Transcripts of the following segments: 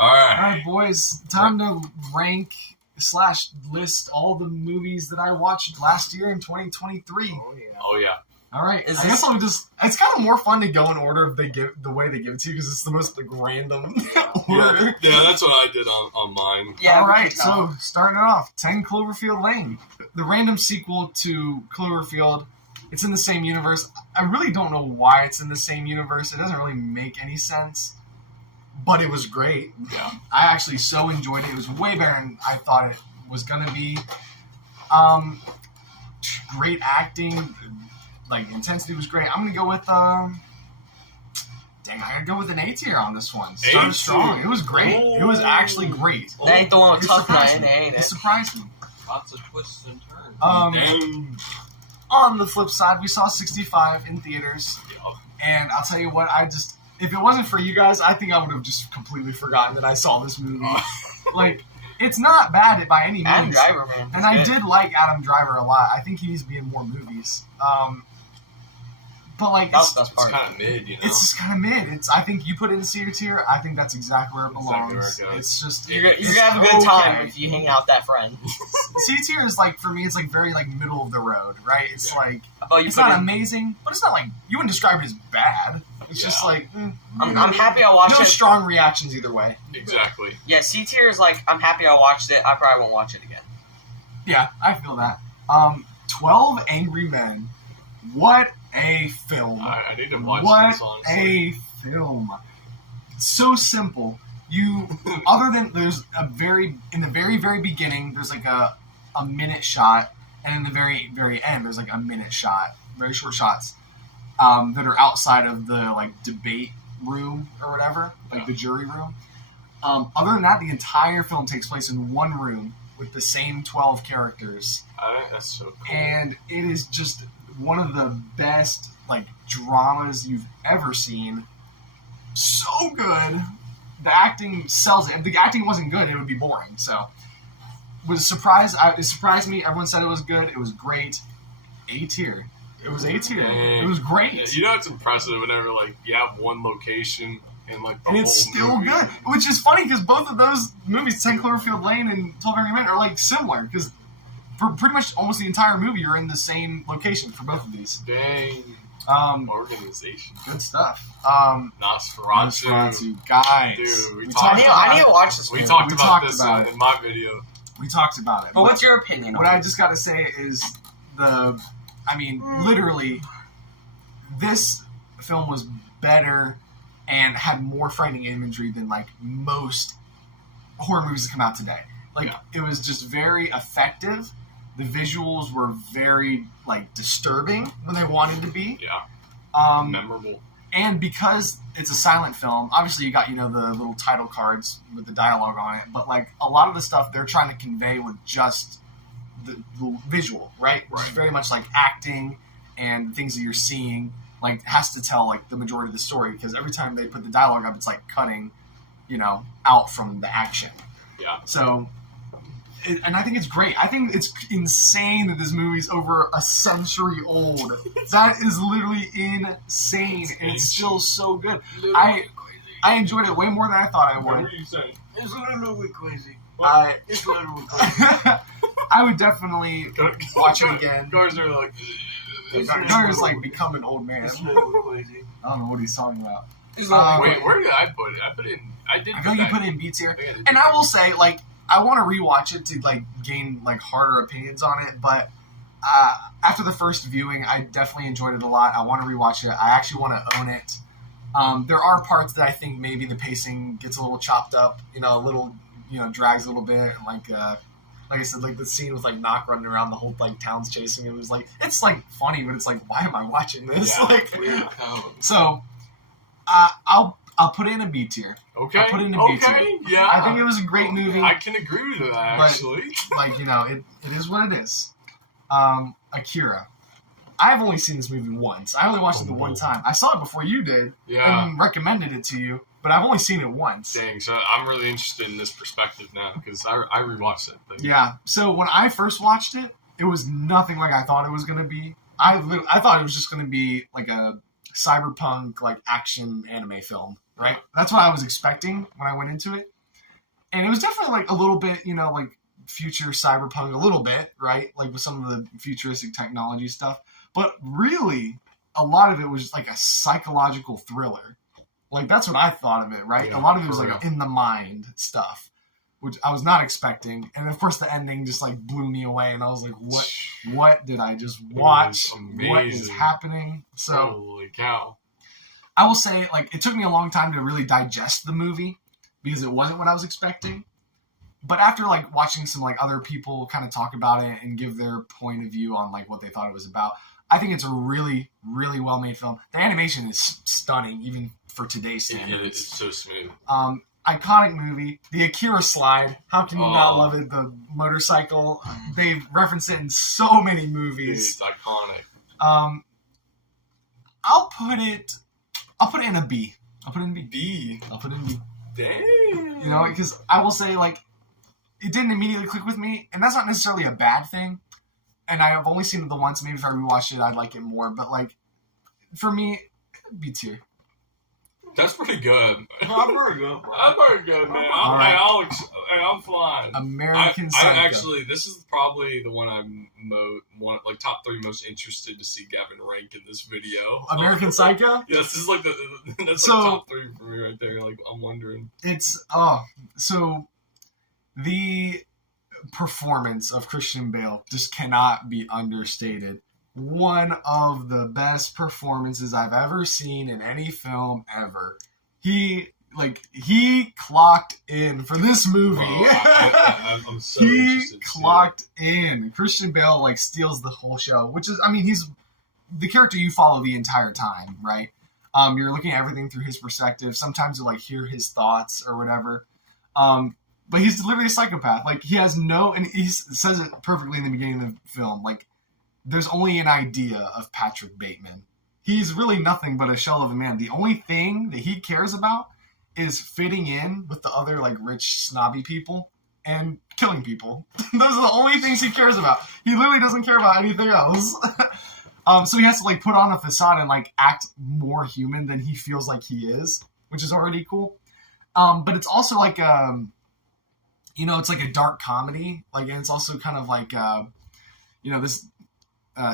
All right. All right, boys. Time to rank / list all the movies that I watched last year in 2023. Oh yeah. All right. I guess I'll just. It's kind of more fun to go in order if they give the way they give it to you because it's the most like random order. Yeah, that's what I did on mine. Yeah. All right. So starting it off, 10 Cloverfield Lane, the random sequel to Cloverfield. It's in the same universe. I really don't know why it's in the same universe. It doesn't really make any sense. But it was great. Yeah. I actually so enjoyed it. It was way better than I thought it was going to be. Great acting. Like, intensity was great. I'm going to go with, I gotta go with an A tier on this one. Started strong. It was great. It was actually great. That ain't the one with Tough Night, ain't it? It surprised me. Lots of twists and turns. On the flip side, we saw 65 in theaters. Yep. And I'll tell you what, if it wasn't for you guys, I think I would have just completely forgotten that I saw this movie. Like, it's not bad by any means. Adam Driver, man. And I did like Adam Driver a lot. I think he needs to be in more movies. But like, it's kind of mid, you know. It's just kind of mid. I think you put it in C tier. I think that's exactly where it belongs. Exactly where it goes. It's just you're gonna have a good time if you hang out with that friend. C tier is like, for me, it's like very like middle of the road, right? It's like it's not amazing, but it's not like you wouldn't describe it as bad. It's just like I'm happy I watched it. No strong reactions either way. Exactly. Yeah, C tier is like I'm happy I watched it. I probably won't watch it again. Yeah, I feel that. 12 Angry Men. What a film. I need to watch this, honestly. What a film. So simple. Other than, there's in the very, very beginning, there's like a minute shot, and in the very, very end, there's like a minute shot, very short shots, that are outside of the, like, debate room or whatever, like the jury room. Other than that, the entire film takes place in one room with the same 12 characters. I think that's so cool. And it is just one of the best like dramas you've ever seen. So good. The acting sells it. If the acting wasn't good, it would be boring. So was surprised. It surprised me. Everyone said it was good. It was great. A tier. It was A tier. It was great. Yeah, you know it's impressive whenever like you have one location and like the and whole it's still movie. good. Which is funny because both of those movies, 10 Cloverfield Lane and 12 Angry Men, are like similar because for pretty much almost the entire movie, you're in the same location for both of these. Dang. Organization. Good stuff. Nosferatu. Guys. Dude, I need to watch this movie. We talked about this in my video. We talked about it. But what's your opinion on it? What I just got to say is literally, this film was better and had more frightening imagery than like most horror movies that come out today. Like, it was just very effective. The visuals were very, like, disturbing when they wanted to be. Yeah. Memorable. And because it's a silent film, obviously you got, the little title cards with the dialogue on it, but, like, a lot of the stuff they're trying to convey with just the visual, right? Which is very much, like, acting and things that you're seeing, like, has to tell, like, the majority of the story, because every time they put the dialogue up, it's, like, cutting, out from the action. Yeah. So... and I think it's great. I think it's insane that this movie's over a century old. That is literally insane, and it's still so good. I enjoyed it way more than I thought I would. What were you saying? It's literally crazy. It's literally crazy. I would definitely watch it again. Guys are like... Gar's like become an old man. It's literally crazy. I don't know what he's talking about. Wait, where did I put it? I know you put it in B tier. And I will say, like, I want to rewatch it to like gain like harder opinions on it, but after the first viewing, I definitely enjoyed it a lot. I want to rewatch it. I actually want to own it. There are parts that I think maybe the pacing gets a little chopped up, a little, drags a little bit. Like I said, like the scene with like Knock running around, the whole like town's chasing him. It was like, it's like funny, but it's like, why am I watching this? Yeah. So I'll put it in a B tier. Okay. I'll put it in a B tier. Yeah. I think it was a great movie. I can agree with that, actually. Like, it is what it is. Akira. I've only seen this movie once. I only watched it the one time. I saw it before you did. Yeah. And recommended it to you, but I've only seen it once. Dang, so I'm really interested in this perspective now, because I rewatched that thing. Yeah. So when I first watched it, it was nothing like I thought it was going to be. I thought it was just going to be like a cyberpunk, like, action anime film, right? That's what I was expecting when I went into it. And it was definitely like a little bit, you know, like future cyberpunk a little bit, right? Like with some of the futuristic technology stuff. But really, a lot of it was just like a psychological thriller. Like that's what I thought of it, right? Yeah, a lot of it was for like real. in the mind stuff, which I was not expecting. And of course the ending just like blew me away and I was like, what did I just watch? What is amazing. happening? So Holy cow. I will say, like, it took me a long time to really digest the movie because it wasn't what I was expecting. But after, like, watching some, like, other people kind of talk about it and give their point of view on, like, what they thought it was about, I think it's a really, really well-made film. The animation is stunning, even for today's standards. It's so smooth. Iconic movie. The Akira slide. How can you not love it? The motorcycle. They've referenced it in so many movies. It's iconic. I'll put it in a B. I'll put it in B. B. I'll put it in B. Damn. You know, because I will say, like, it didn't immediately click with me, and that's not necessarily a bad thing. And I have only seen it the once. Maybe if I rewatched it, I'd like it more. But, like, for me, B tier. That's pretty good. I'm very good. I'm pretty good, man. All right. I'm fine. American I Psycho. actually, this is probably the one I'm like top 3 most interested to see Gavin rank in this video. American Psycho? Yes, this is like that's So- like top 3 for me right there. Like I'm wondering. It's, so the performance of Christian Bale just cannot be understated. One of the best performances I've ever seen in any film ever. He clocked in for this movie. I'm so He interested to see clocked in. Christian Bale like steals the whole show, which is, I mean, he's the character you follow the entire time, right? You're looking at everything through his perspective. Sometimes you like hear his thoughts or whatever. But he's literally a psychopath. Like he has and he says it perfectly in the beginning of the film. Like there's only an idea of Patrick Bateman. He's really nothing but a shell of a man. The only thing that he cares about is fitting in with the other like rich snobby people and killing people. Those are the only things he cares about. He literally doesn't care about anything else. So he has to like put on a facade and like act more human than he feels like he is, which is already cool. But it's also like it's like a dark comedy. Like, and it's also kind of like this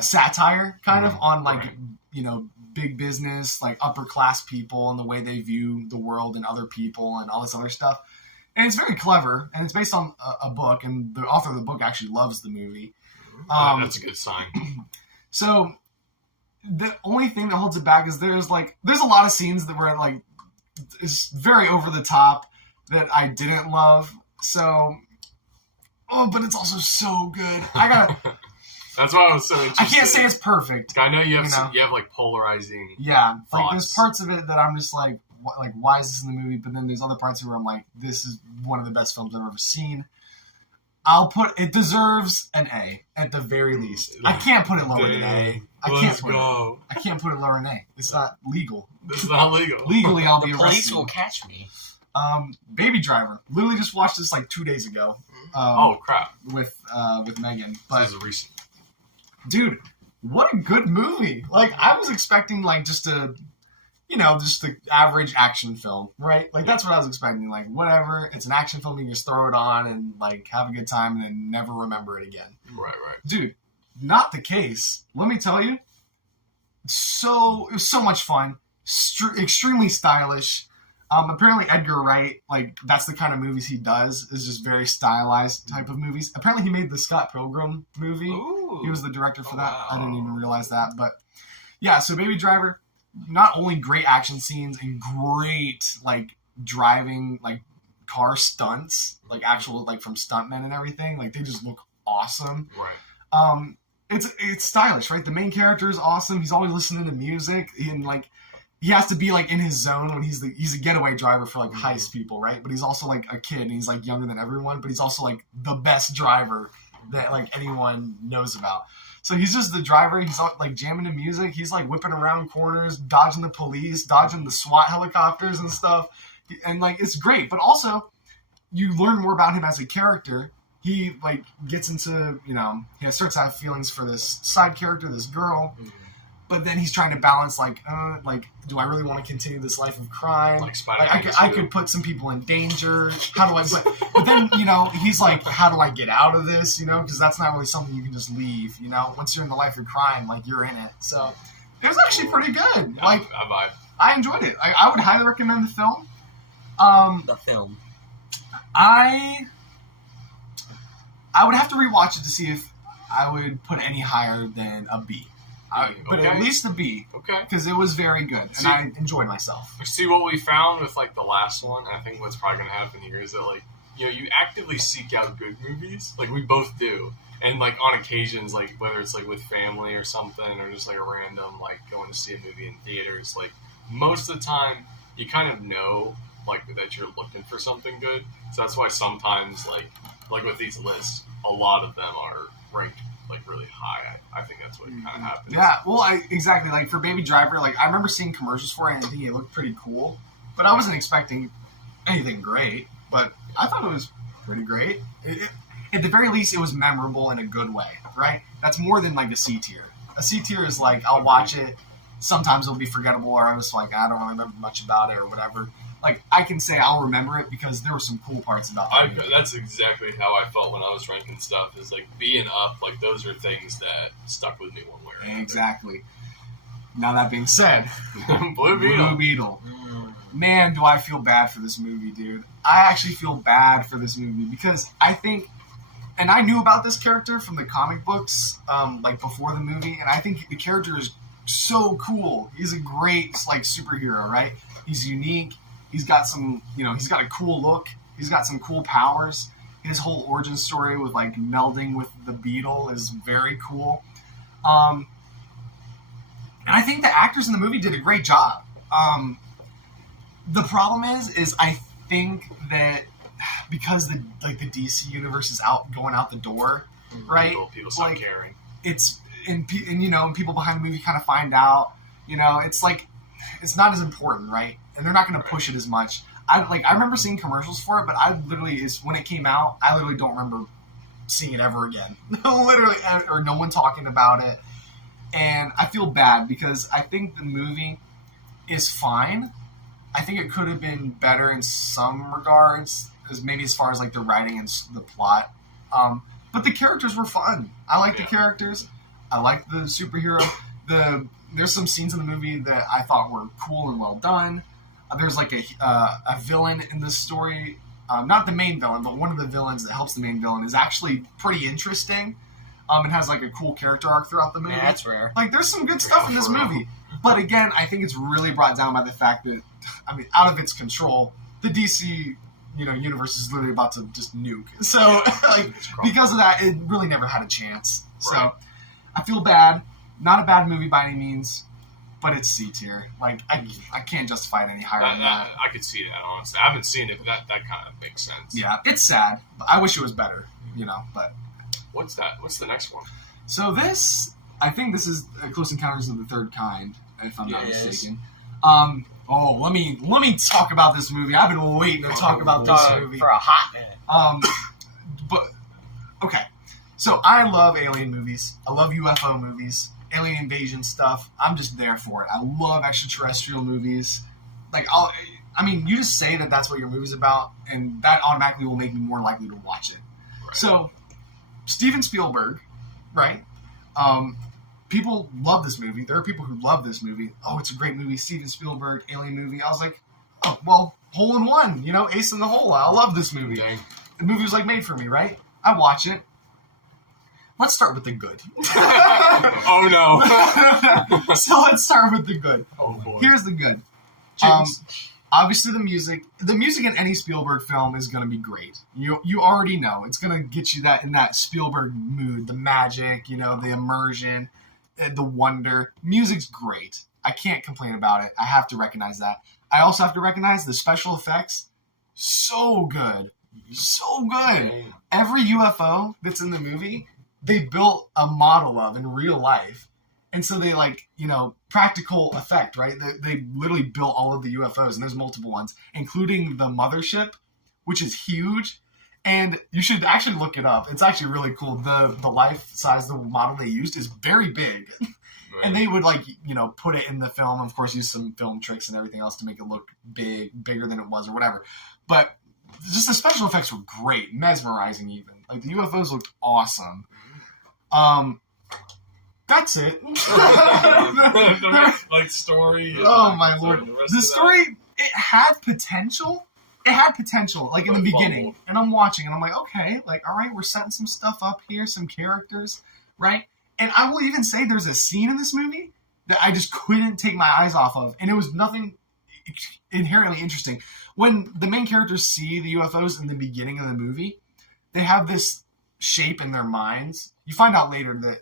satire kind of on like big business, like upper class people and the way they view the world and other people and all this other stuff. And it's very clever, and it's based on a book, and the author of the book actually loves the movie. that's a good sign. So the only thing that holds it back is there's a lot of scenes that were like it's very over the top that I didn't love. So, but it's also so good. That's why I was so interested. I can't say it's perfect. I know you have like polarizing. Yeah, like thoughts. there's parts of it that I'm just like why is this in the movie? But then there's other parts where I'm like, this is one of the best films I've ever seen. It deserves an A at the very least. I can't put it lower than A. Let's go. I can't put it lower than A. It's not legal. This is not legal. Legally, I'll be The arrested. police will catch me. Baby Driver. Literally just watched this like 2 days ago. Oh crap! With Megan, This but is a recent. dude, what a good movie! Like I was expecting like just the average action film, right? Like that's what I was expecting. Like whatever, it's an action film. You can just throw it on and like have a good time and then never remember it again. Right. Dude, not the case. Let me tell you. It was so much fun. Extremely stylish. Apparently Edgar Wright, like that's the kind of movies he does, is just very stylized type of movies. Apparently he made the Scott Pilgrim movie. Ooh. He was the director for that. Wow. I didn't even realize that. But yeah, so Baby Driver, not only great action scenes and great like driving like car stunts, like actual like from stuntmen and everything, like they just look awesome. Right. It's stylish, right? The main character is awesome. He's always listening to music and like he has to be like in his zone when he's a getaway driver for like heist people, right? But he's also like a kid and he's like younger than everyone, but he's also like the best driver that like anyone knows about. So he's just the driver. He's like jamming to music. He's like whipping around corners, dodging the police, dodging the SWAT helicopters and stuff. And like it's great, but also you learn more about him as a character. He like gets into he starts to have feelings for this side character, this girl. but then he's trying to balance like, do I really want to continue this life of crime? Like Spider-Man I could put some people in danger. How do I? But then he's like, how do I get out of this? Because that's not really something you can just leave. Once you're in the life of crime, like you're in it. So it was actually pretty good. Yeah, I enjoyed it. I would highly recommend the film. The film. I would have to rewatch it to see if I would put any higher than a B. But at least a B. Okay. Because it was very good, and I enjoyed myself. See, what we found with, like, the last one, and I think what's probably going to happen here is that, like, you actively seek out good movies. Like, we both do. And, like, on occasions, like, whether it's, like, with family or something, or just, like, a random, like, going to see a movie in theaters, like, most of the time, you kind of know, like, that you're looking for something good. So that's why sometimes, like with these lists, a lot of them are ranked, like, really high. I think that's what kind of happens. Yeah, well, exactly. Like, for Baby Driver, like, I remember seeing commercials for it, and I think it looked pretty cool. But I wasn't expecting anything great. But I thought it was pretty great. At the very least, it was memorable in a good way, right? That's more than, like, a C tier. A C tier is, like, I'll watch it. Sometimes it'll be forgettable, or I'm just like, I don't remember much about it, or whatever. Like, I can say I'll remember it because there were some cool parts about it. That's exactly how I felt when I was ranking stuff. Is like being up, like those are things that stuck with me one way or another. Exactly. Now that being said, Blue Beetle. Man, do I feel bad for this movie, dude. I actually feel bad for this movie because I think, and I knew about this character from the comic books, like before the movie, and I think the character is so cool. He's a great, like, superhero, right? He's unique. He's got some, he's got a cool look. He's got some cool powers. His whole origin story with, like, melding with the Beetle is very cool. And I think the actors in the movie did a great job. The problem is I think that because the DC universe is going out the door, right? People stop caring. And people behind the movie kind of find out, it's like, it's not as important, right? And they're not going to push it as much. I remember seeing commercials for it, but when it came out, I literally don't remember seeing it ever again. Literally, or no one talking about it. And I feel bad because I think the movie is fine. I think it could have been better in some regards, maybe as far as, like, the writing and the plot. But the characters were fun. I like the characters. I like the superhero. There's some scenes in the movie that I thought were cool and well done. There's, like, a villain in this story. Not the main villain, but one of the villains that helps the main villain is actually pretty interesting. And has, like, a cool character arc throughout the movie. Yeah, that's rare. Like, there's some good stuff in this movie. But again, I think it's really brought down by the fact that, out of its control, the DC, universe is literally about to just nuke. So, like, because of that, it really never had a chance. Right. So, I feel bad. Not a bad movie by any means, but it's C tier. Like, I can't justify it any higher than that. I could see that, honestly. I haven't seen it, but that kind of makes sense. Yeah, it's sad. I wish it was better, but... What's that? What's the next one? So I think this is Close Encounters of the Third Kind, if I'm not mistaken. Let me talk about this movie. I've been waiting to talk about this movie for a hot minute. But okay, so I love alien movies. I love UFO movies, alien invasion stuff. I'm just there for it. I love extraterrestrial movies. Like, you just say that that's what your movie's about, and that automatically will make me more likely to watch it. Right. So, Steven Spielberg, right? People love this movie. There are people who love this movie. Oh, it's a great movie. Steven Spielberg, alien movie. I was like, oh, well, hole in one. Ace in the hole. I love this movie. Dang. The movie was, like, made for me, right? I watch it. Let's start with the good. Oh, no. So let's start with the good. Oh, boy. Here's the good. Obviously, the music in any Spielberg film is going to be great. You already know. It's going to get you in that Spielberg mood, the magic, the immersion, the wonder. Music's great. I can't complain about it. I have to recognize that. I also have to recognize the special effects. So good. So good. Every UFO that's in the movie, they built a model of in real life. And so they, practical effect, right? They literally built all of the UFOs, and there's multiple ones, including the mothership, which is huge. And you should actually look it up. It's actually really cool. The life size, the model they used is very big. Right. And they would put it in the film, of course, use some film tricks and everything else to make it look bigger than it was or whatever. But just the special effects were great, mesmerizing even. Like the UFOs looked awesome. That's it. Like story. Oh my lord! The story, it had potential. It had potential, like in the beginning. And I'm watching, and I'm like, okay, like all right, we're setting some stuff up here, some characters, right? And I will even say there's a scene in this movie that I just couldn't take my eyes off of, and it was nothing inherently interesting. When the main characters see the UFOs in the beginning of the movie, they have this shape in their minds. You find out later that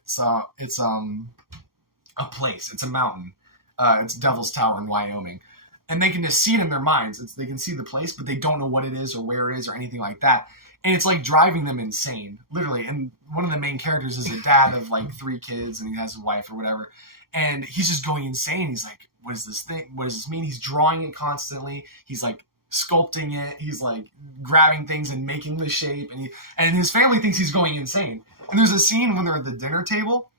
it's a place. It's a mountain. It's Devil's Tower in Wyoming. And they can just see it in their minds. They can see the place, but they don't know what it is or where it is or anything like that. And it's like driving them insane, literally. And one of the main characters is a dad of like 3 kids, and he has a wife or whatever. And he's just going insane. He's like, what is this thing? What does this mean? He's drawing it constantly. He's like sculpting it. He's like grabbing things and making the shape. And his family thinks he's going insane. And there's a scene when they're at the dinner table,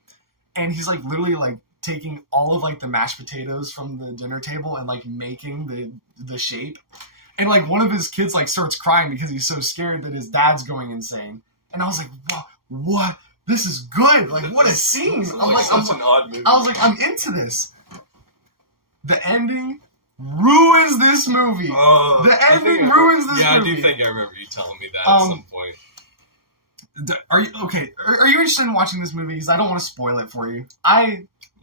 and he's like literally like taking all of like the mashed potatoes from the dinner table and like making the shape. And like one of his kids like starts crying because he's so scared that his dad's going insane. And I was like, what? This is good. Like what a scene. I'm like, such an odd movie. I was like, I'm into this. The ending ruins this movie. The ending ruins this movie. Yeah, I do think I remember you telling me that at some point. Are you okay? Are you interested in watching this movie? Because I don't want to spoil it for you.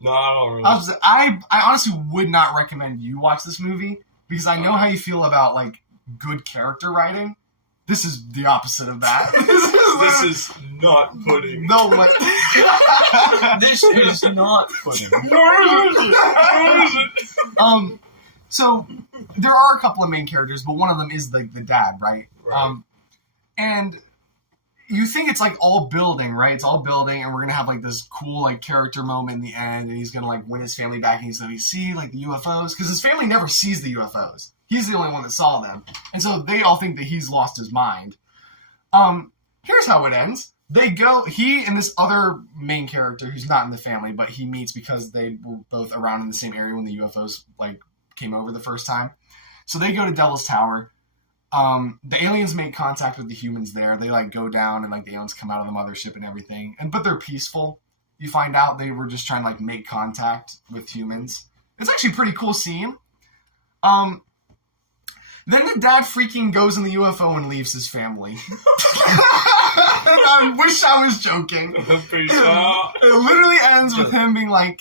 No, I don't really. I honestly would not recommend you watch this movie because I know how you feel about like good character writing. This is the opposite of that. This is not pudding. No, like This is not pudding. So there are a couple of main characters, but one of them is like the dad, right? And you think it's like all building, right? It's all building, and we're gonna have like this cool like character moment in the end, and he's gonna like win his family back, and he's gonna see like the UFOs because his family never sees the UFOs. He's the only one that saw them, and so they all think that he's lost his mind. Here's how it ends. He and this other main character who's not in the family, but he meets because they were both around in the same area when the UFOs like came over the first time. So they go to Devil's Tower. The aliens make contact with the humans there. They like go down and like the aliens come out of the mothership and everything. But they're peaceful. You find out they were just trying to like make contact with humans. It's actually a pretty cool scene. Then the dad freaking goes in the UFO and leaves his family. I wish I was joking. Peace out. It literally ends with him being like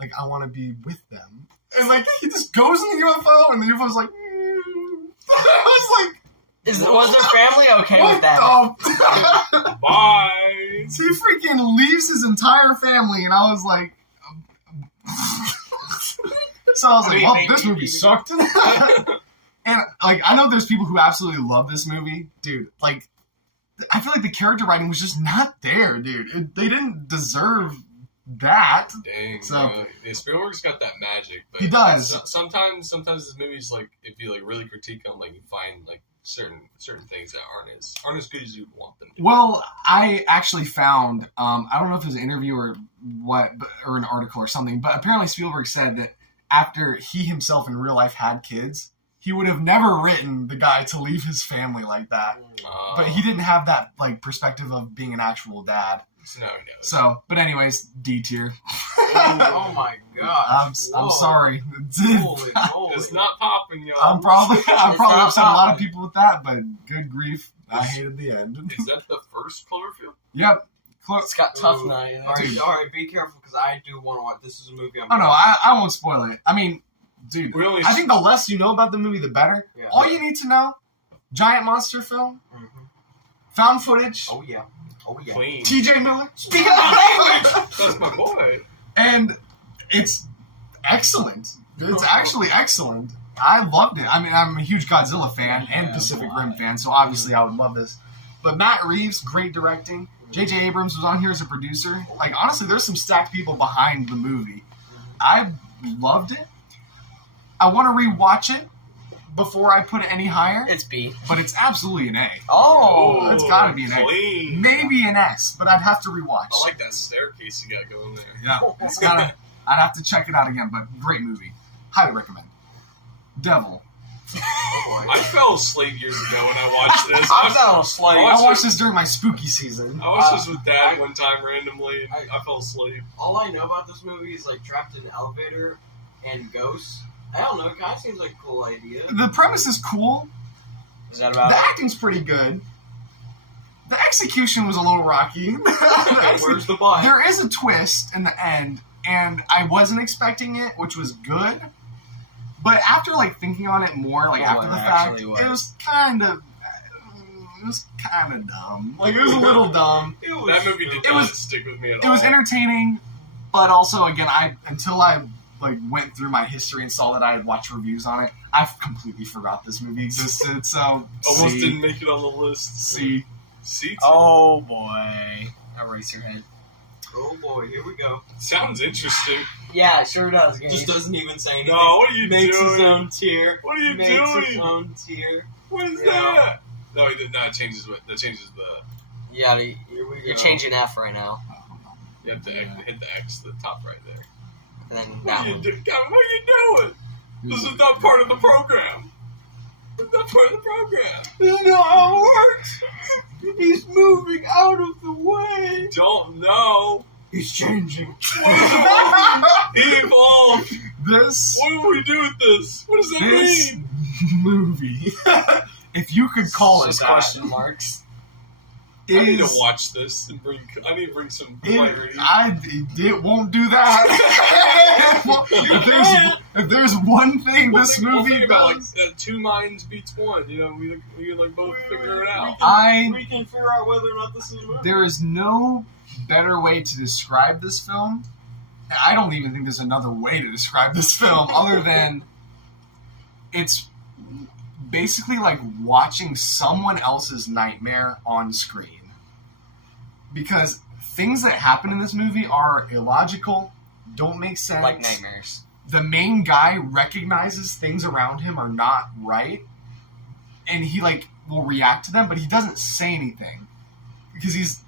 I want to be with them. And like he just goes in the UFO and the UFO's like I was like, Was their family okay with that? Bye. So he freaking leaves his entire family, and I was like, so I was like, well, this movie sucked. And like, I know there's people who absolutely love this movie, dude. Like, I feel like the character writing was just not there, dude. They didn't deserve that. Dang. So Spielberg's got that magic. But he does. Sometimes this movie's like, if you like really critique them, like you find like certain things that aren't as good as you'd want them to be. Well, I actually found I don't know if it was an interview or what, or an article or something, but apparently Spielberg said that after he himself in real life had kids, he would have never written the guy to leave his family like that. But he didn't have that like perspective of being an actual dad. No, So, but anyways, D tier. Oh my god! I'm sorry. It's not popping, y'all. I'm probably not upset a lot of popping. people with that, but good grief, I hated the end. Is that the first Cloverfield? Yep. It's got tough night. Alright, be careful because I do want to watch. This is a movie I'm. Oh no, I won't spoil it. I mean, dude, Really? I think the less you know about the movie, the better. Yeah. All you need to know: giant monster film, found footage, Oh yeah. Oh yeah. Clean. T.J. Miller. Speaking of language, That's my boy. and it's excellent. It's actually excellent. I loved it. I mean, I'm a huge Godzilla fan and Pacific Rim fan, so obviously I would love this. But Matt Reeves, great directing. J.J. Abrams was on here as a producer. Like, honestly, there's some stacked people behind the movie. I loved it. I want to rewatch it before I put it any higher, It's B. but it's absolutely an A. Oh, It's gotta be an A. Clean. Maybe an S, but I'd have to rewatch. I like that staircase you got going there. Yeah, it's gotta. I'd have to check it out again, but great movie. Highly recommend. Devil. I fell asleep years ago when I watched this. I fell asleep. I watched this during my spooky season. I watched this with Dad one time randomly. I fell asleep. All I know about this movie is like trapped in an elevator and ghosts. I don't know. It kind of seems like a cool idea. The premise is cool. Is that about The it? acting's pretty good. The execution was a little rocky. Okay, where's the butt? There is a twist in the end, and I wasn't expecting it, which was good. But after like thinking on it more, like after the fact, it was kind of dumb. Like it was a little dumb. That movie did not stick with me at all. It was entertaining, but also again, until I like went through my history and saw that I had watched reviews on it, I completely forgot this movie existed. So almost didn't make it on the list. See. Oh boy, Eraserhead. Oh boy, here we go. Sounds interesting. Yeah, it sure does. Just doesn't even say anything. No, what are you Makes doing? his own tier. What are you Makes doing? his own tier. What is Yeah. that? No, it changes the. Yeah, Here we you're go. changing F right now, You have to hit the X, the top right there. and then What that are you one. doing? Gavin, what are you doing? This is not part of the program. It's not part of the program. This is not how it works. He's moving out of the way. Don't know. He's changing. He evolved. This What do we do with this? What does that this mean? movie, if you could call it Just that, question marks. I need to is watch this and I need to bring some clarity. it won't do that. if there's one thing this We'll movie think about like does, two minds beats one. You know, we can like both figure it out. We can figure out whether or not this is a movie. there is no better way to describe this film. I don't even think there's another way to describe this film other than it's basically like watching someone else's nightmare on screen. Because things that happen in this movie are illogical, don't make sense. Like nightmares. The main guy recognizes things around him are not right, and he like will react to them, but he doesn't say anything because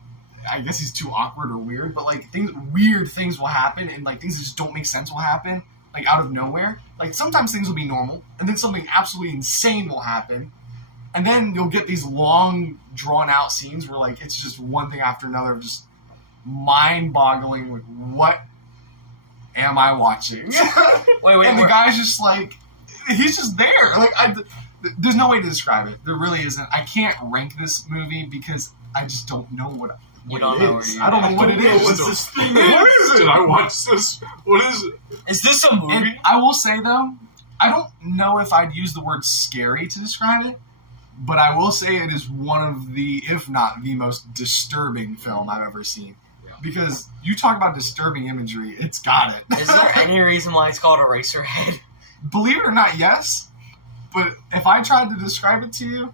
I guess he's too awkward or weird. But like weird things will happen, and like things that just don't make sense will happen, like out of nowhere. Like sometimes things will be normal, and then something absolutely insane will happen, and then you'll get these long, drawn-out scenes where like it's just one thing after another, just mind-boggling. Like, what am I watching? Wait, And the guy's just like, he's just there. Like, there's no way to describe it. There really isn't. I can't rank this movie because I just don't know what You don't it know is. where I don't know what it is. What's this thing? What is it? Did I watch this? What is it? Is this a movie? And I will say, though, I don't know if I'd use the word scary to describe it, but I will say it is one of the, if not the most disturbing film I've ever seen. Yeah. Because you talk about disturbing imagery, it's got it. Is there any reason why it's called Eraserhead? Believe it or not, yes. But if I tried to describe it to you,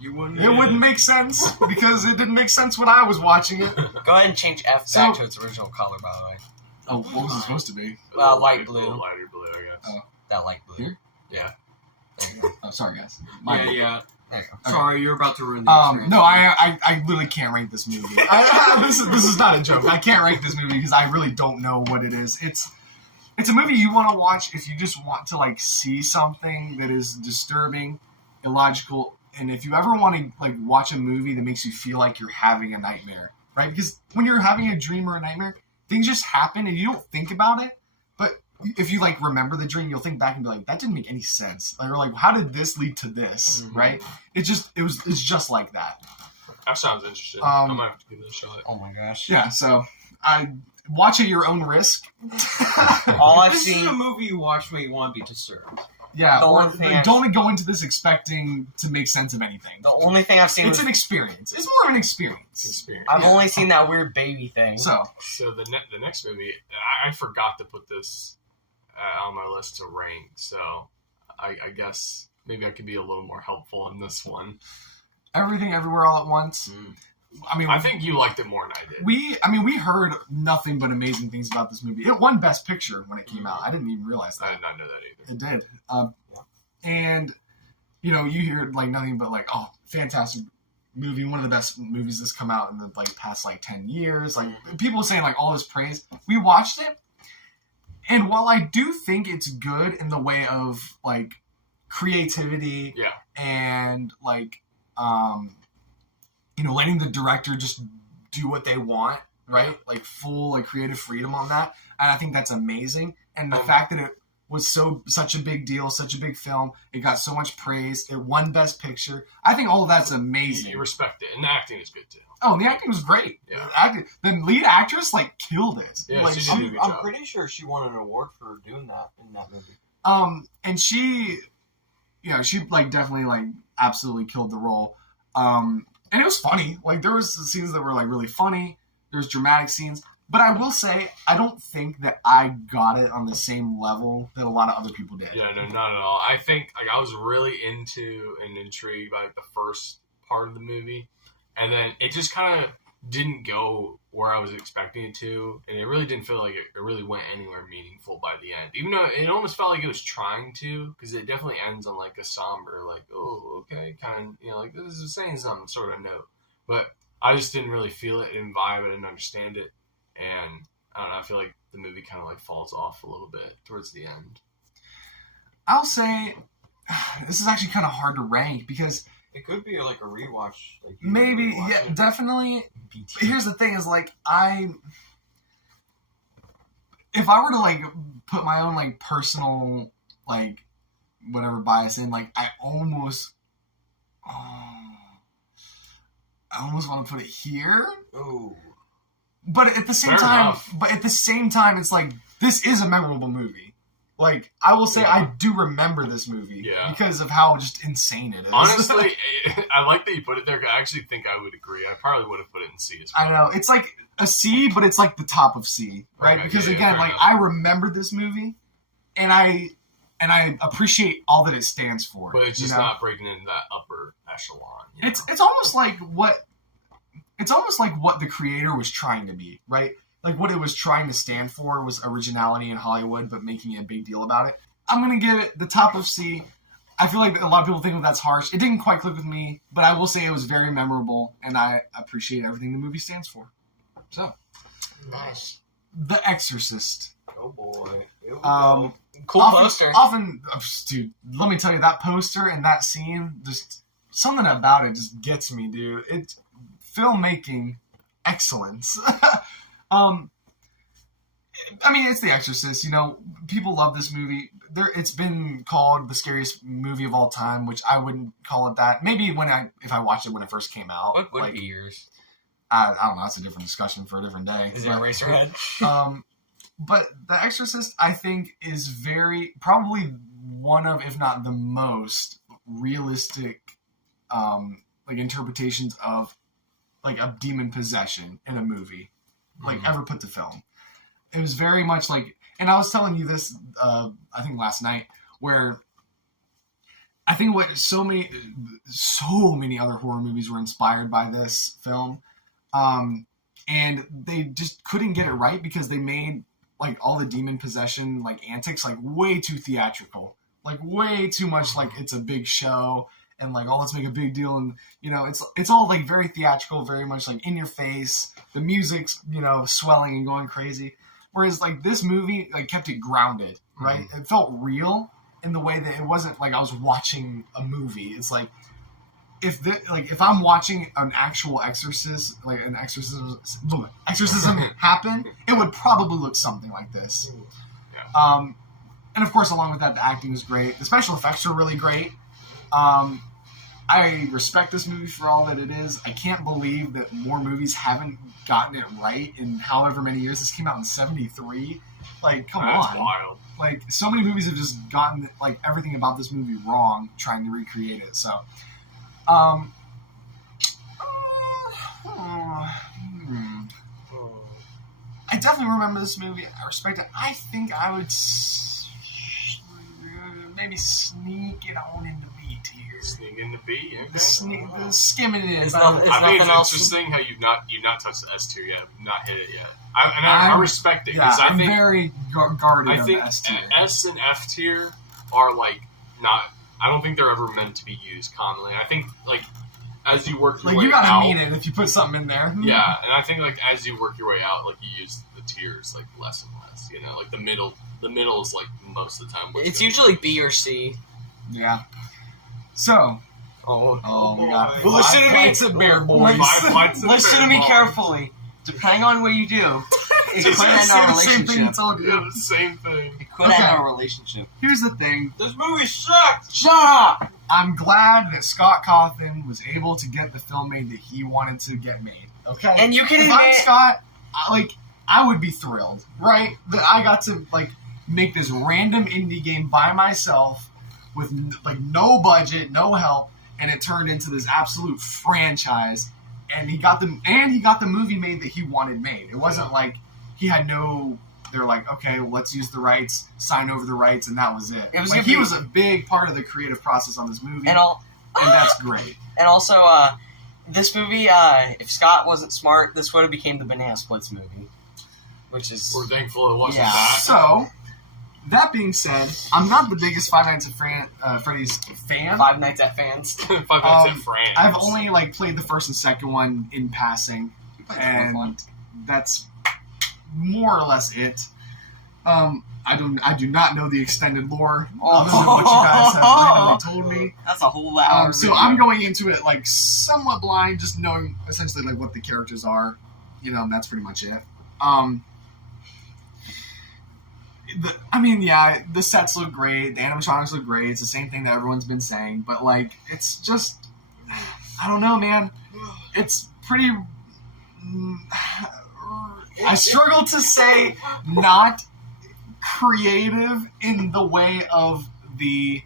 You wouldn't. it wouldn't make sense because it didn't make sense when I was watching it. Go ahead and change F back to its original color, by the way. Oh, what was it supposed to be? Light blue. Lighter blue, I guess. Oh. That light blue. Here? Yeah. There you go. Oh, sorry, guys. Yeah. There you go. Sorry, you're about to ruin the experience. No, I literally can't rank this movie. This is not a joke. I can't rank this movie because I really don't know what it is. It's a movie you want to watch if you just want to like see something that is disturbing, illogical, and if you ever want to like watch a movie that makes you feel like you're having a nightmare, right? Because when you're having a dream or a nightmare, things just happen and you don't think about it. But if you like remember the dream, you'll think back and be like, that didn't make any sense. Like, or like, how did this lead to this? Mm-hmm. Right? It's just like that. That sounds interesting. I might have to give it a shot. Oh my gosh. Yeah. So I watch at your own risk. All I've This is seen. a movie you watch when you want to be disturbed. Yeah. The Or one thing like, don't go into this expecting to make sense of anything. The only thing I've seen It's an experience. It's more of an experience. Experience. I've yeah. only seen that weird baby thing. So So the next movie, I forgot to put this on my list to rank. So I guess maybe I could be a little more helpful in this one. Everything, everywhere, all at once. I mean, I think you liked it more than I did. we heard nothing but amazing things about this movie. It won Best Picture when it came out. I didn't even realize I that. did not know that either. It did. And you hear like nothing but like, oh, fantastic movie, one of the best movies that's come out in the like past like 10 years. Like people saying like all this praise. We watched it, And while I do think it's good in the way of like creativity and like letting the director just do what they want, right? Like full like creative freedom on that. And I think that's amazing. And the fact that it was such a big deal, such a big film, it got so much praise, it won Best Picture. I think all of that's amazing. You respect it. And the acting is good too. Oh, and the acting was great. Yeah. The lead actress like killed it. Yeah, like, she did a good I'm job. pretty sure she won an award for doing that in that movie. And she like definitely like absolutely killed the role. And it was funny. Like there was scenes that were like really funny. There was dramatic scenes. But I will say, I don't think that I got it on the same level that a lot of other people did. Yeah, no, not at all. I think like I was really into and intrigued by like, the first part of the movie, and then it just kind of didn't go where I was expecting it to, and it really didn't feel like it really went anywhere meaningful by the end. Even though it almost felt like it was trying to, because it definitely ends on like a somber, like, oh, okay, kind of, like this is saying some sort of note. But I just didn't really feel it, didn't vibe, I didn't understand it. And I don't know, I feel like the movie kind of like falls off a little bit towards the end. I'll say this is actually kind of hard to rank because it could be like a rewatch. Like maybe, yeah, definitely. But here's the thing: is like if I were to like put my own like personal like whatever bias in, like I almost want to put it here. Oh. But at the same time, it's like this is a memorable movie. Like I will say, I do remember this movie because of how just insane it is. Honestly, I like that you put it there. I actually think I would agree. I probably would have put it in C as well. I know it's like a C, but it's like the top of C, right? Okay, because again, like I remember this movie, and I appreciate all that it stands for. But it's just not breaking into that upper echelon. It's almost like what. It's almost like what the creator was trying to be, right? Like what it was trying to stand for was originality in Hollywood, but making a big deal about it. I'm going to give it the top of C. I feel like a lot of people think that's harsh. It didn't quite click with me, but I will say it was very memorable, and I appreciate everything the movie stands for. So. Nice. The Exorcist. Oh boy. Cool poster. Dude, let me tell you, that poster and that scene, just something about it just gets me, dude. It's filmmaking excellence. I mean, it's The Exorcist. People love this movie. It's been called the scariest movie of all time, which I wouldn't call it that. Maybe if I watched it when it first came out. What would be yours? I don't know. That's a different discussion for a different day. Is it Eraserhead? But The Exorcist, I think, is probably one of, if not the most realistic, like interpretations of like a demon possession in a movie, like ever put to film. It was very much like, and I was telling you this, I think last night, where I think what so many other horror movies were inspired by this film, and they just couldn't get it right because they made like all the demon possession like antics like way too theatrical, like way too much like it's a big show. And like, let's make a big deal, and it's all like very theatrical, very much like in your face. The music's swelling and going crazy, whereas like this movie like kept it grounded, right? Mm-hmm. It felt real in the way that it wasn't like I was watching a movie. It's like if I'm watching an actual exorcist, like an exorcism happen, it would probably look something like this. Yeah. And of course, along with that, the acting was great. The special effects were really great. I respect this movie for all that it is. I can't believe that more movies haven't gotten it right in however many years. This came out in 1973. Like, come on. That's wild. Like, so many movies have just gotten, like, everything about this movie wrong trying to recreate it. So, I definitely remember this movie. I respect it. I think I would maybe sneak it on into B tier. Sneak into B, okay. The skimming it is. I think it's interesting how you've not touched the S tier yet, not hit it yet. I respect it because I think very guarded. I think of S tier. S and F tier are like not. I don't think they're ever meant to be used commonly. I think like as you work your way out, you gotta mean it if you put something in there. Yeah, and I think like as you work your way out, like you use the tiers like less and less. You know, like the middle is like most of the time. It's usually B or C. Yeah. So. Oh, we got well, listen to me. Flights of Bear Boys. Listen to me carefully. Depending on what you do, it could end our relationship. Yeah, the same thing. It could end our relationship. Here's the thing. This movie sucked! Shut up! I'm glad that Scott Cawthon was able to get the film made that he wanted to get made. Okay? And you can if admit... I'm Scott, I would be thrilled, right? That I got to, make this random indie game by myself with, no budget, no help, and it turned into this absolute franchise. And he got the movie made that he wanted made. It wasn't like he had no. They're like, okay, well, let's use the rights, sign over the rights, and that was it. It was he was a big part of the creative process on this movie, and that's great. And also, this movie, if Scott wasn't smart, this would have became the Banana Splits movie, which is we're thankful it wasn't that. So. That being said, I'm not the biggest Five Nights at Freddy's fan. Five Nights at Fans. Five Nights at France. I've only played the first and second one in passing, and that's more or less it. I do not know the extended lore other than what you guys have randomly told me. That's a whole hour. So I'm going into it somewhat blind, just knowing essentially what the characters are. That's pretty much it. The sets look great, the animatronics look great, it's the same thing that everyone's been saying, but, it's just, I don't know, man, it's pretty, I struggle to say not creative in the way of the,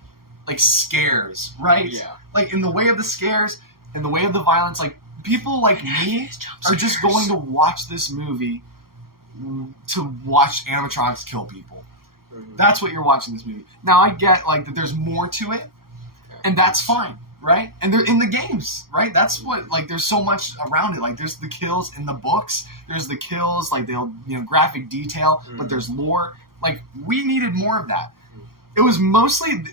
scares, right? Yeah. In the way of the scares, in the way of the violence, people like me are just going to watch this movie to watch animatronics kill people. Mm-hmm. That's what you're watching this movie. Now, I get, that there's more to it, and that's fine, right? And they're in the games, right? That's what, there's so much around it. There's the kills in the books, there's the kills, they'll, graphic detail, but there's lore. We needed more of that. It was mostly,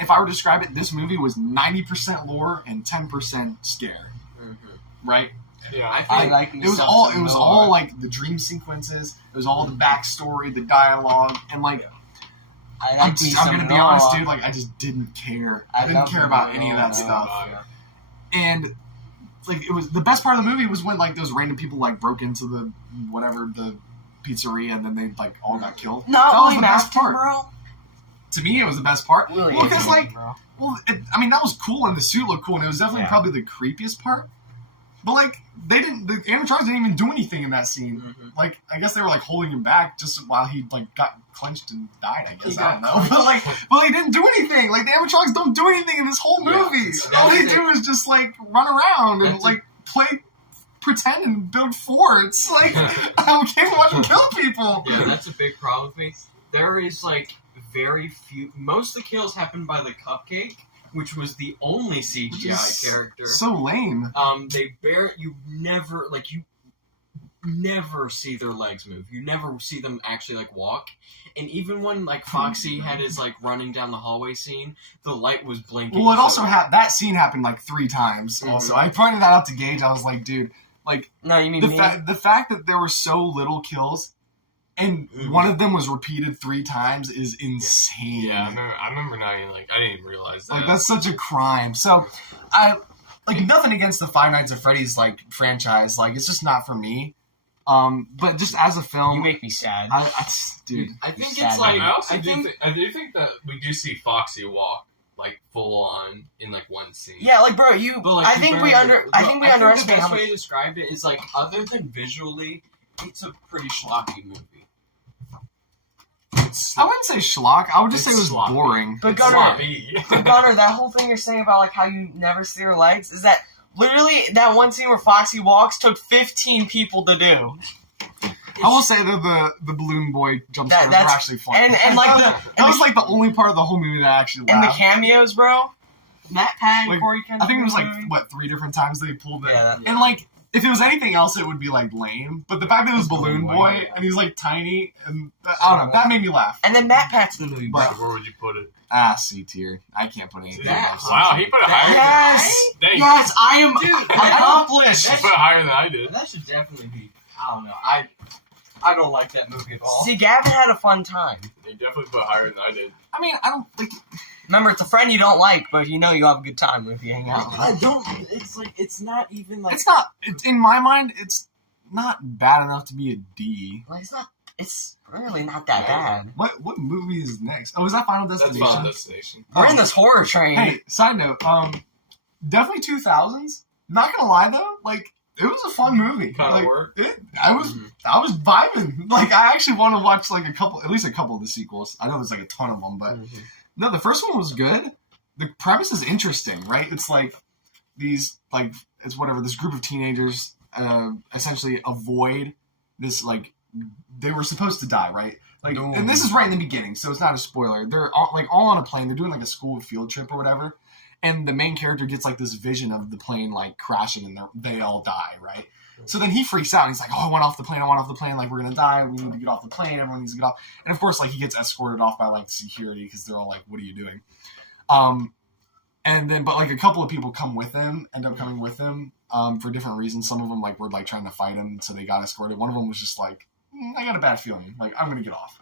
if I were to describe it, this movie was 90% lore and 10% scare, right? Yeah, I like it was all the dream sequences. It was all the backstory, the dialogue, and I'm gonna be honest, dude. I just didn't care. I didn't care about any of that stuff. And it was the best part of the movie was when those random people broke into the pizzeria and then they all got killed. Not that was really the best part. Bro. To me, it was the best part. Really well, because that was cool and the suit looked cool and it was definitely probably the creepiest part. But the animatronics didn't even do anything in that scene. Mm-hmm. I guess they were holding him back just while he got clenched and died. I guess I don't know. But they didn't do anything. The animatronics don't do anything in this whole movie. All they do is just run around and play pretend and build forts. I came to watch them kill people. Yeah, that's a big problem with me. There is very few. Most of the kills happen by the cupcake, which was the only CGI character. So lame. You never see their legs move. You never see them actually walk. And even when Foxy had his running down the hallway scene, the light was blinking. Well, it also that scene happened 3 times. Mm-hmm. Also, I pointed that out to Gage. I was like, dude, no, you mean the fact that there were so little kills. And one of them was repeated 3 times is insane. Yeah, I remember not even, I didn't even realize that. That's such a crime. So, nothing against the Five Nights at Freddy's, franchise. It's just not for me. But just as a film... You make me sad. Dude. I think it's I do think that we do see Foxy walk, full on in, one scene. Yeah, bro, I think we underestimate the how best way to describe it is, other than visually, it's a pretty schlocky movie. I wouldn't say schlock. I would just say it was sloppy. boring. But Gunnar, that whole thing you're saying about how you never see her legs is that literally that one scene where Foxy walks took 15 people to do. I will say that the balloon boy jump scares were actually fun. And that was the only part of the whole movie that I actually laughed. And the cameos, bro. Matt Pat and Corey Kent. I think it was 3 different times they pulled it. Yeah, and if it was anything else, it would be lame. But the fact that it was Balloon Boy and he's tiny and I don't know, that made me laugh. And then Matt Pat's the movie. But where would you put it? C tier. I can't put anything else. Wow, he put it higher. Yes, than yes, I am accomplished. You put it higher than I did. That should definitely be. I don't know. I don't like that movie at all. See, Gavin had a fun time. They definitely put higher than I did. I mean, I don't like. Remember, it's a friend you don't like, but you know you'll have a good time if you hang out with him. I don't. It's like it's not even like. It's not. In my mind, it's not bad enough to be a D. Like, it's not. It's really not that bad. What movie is next? Oh, is that Final That's Destination? Final Destination. We're in this horror train. Hey, side note. Definitely 2000s. Not gonna lie though, like it was a fun movie. Kind of Like, worked. I was vibing. Like I actually want to watch like at least a couple of the sequels. I know there's like a ton of them, but no, the first one was good. The premise is interesting, right? It's like these this group of teenagers essentially avoid this like they were supposed to die, right? Like, and this is right in the beginning, so it's not a spoiler. They're all on a plane. They're doing like a school field trip or whatever. And the main character gets like this vision of the plane like crashing and they all die, right? So then he freaks out. And he's like, "Oh, I want off the plane. Like we're gonna die. We need to get off the plane. Everyone needs to get off." And of course, like he gets escorted off by like security because they're all like, "What are you doing?" And then, but like a couple of people end up coming with him for different reasons. Some of them like were like trying to fight him, so they got escorted. One of them was just like, "I got a bad feeling. Like I'm gonna get off."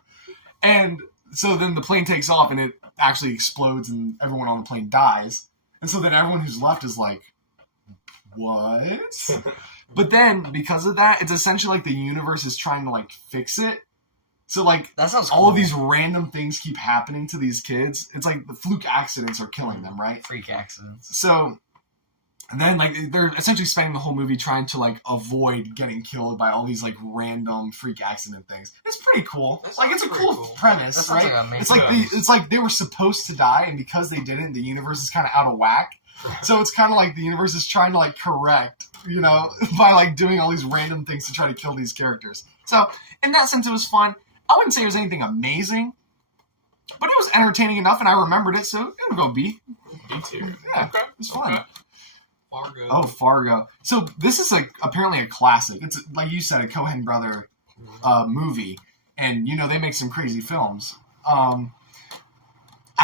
And so then the plane takes off and it actually explodes and everyone on the plane dies. And so then everyone who's left is like, what? But then, because of that, it's essentially like the universe is trying to like fix it. So like, that sounds all of these random things keep happening to these kids. It's like the fluke accidents are killing them, right? Freak accidents. So, and then like, they're essentially spending the whole movie trying to like avoid getting killed by all these like random freak accident things. It's pretty cool. Like, it's a cool premise, right? It's like they were supposed to die, and because they didn't, the universe is kind of out of whack. So it's kind of like the universe is trying to like correct, by like doing all these random things to try to kill these characters. So in that sense, it was fun. I wouldn't say it was anything amazing, but it was entertaining enough, and I remembered it, so it would go B. B tier. Yeah, it was fun. Okay. Fargo. Oh, Fargo. So this is apparently a classic. It's like you said, a Coen brother movie, and they make some crazy films. I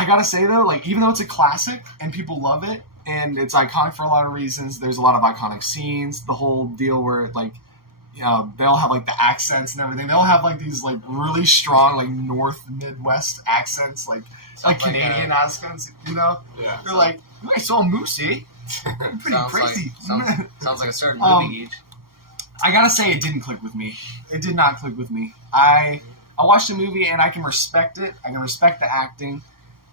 gotta say though, like even though it's a classic and people love it and it's iconic for a lot of reasons, there's a lot of iconic scenes. The whole deal where like they all have like the accents and everything. They all have like these like really strong like North Midwest accents, like Canadian accents. Yeah. They're like, "I saw Moosey." Pretty crazy. Sounds like a certain movie gauge. I gotta say, it didn't click with me. It did not click with me. I watched the movie and I can respect it. I can respect the acting,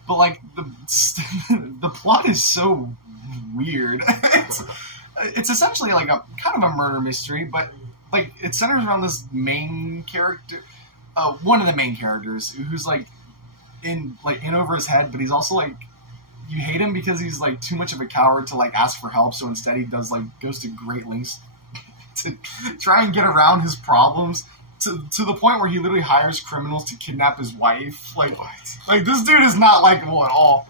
but like the plot is so weird. It's essentially like a kind of a murder mystery, but like it centers around this main character, one of the main characters who's like in over his head, but he's also like. You hate him because he's like too much of a coward to like ask for help, so instead he goes to great lengths to try and get around his problems to the point where he literally hires criminals to kidnap his wife. Like this dude is not likable at all.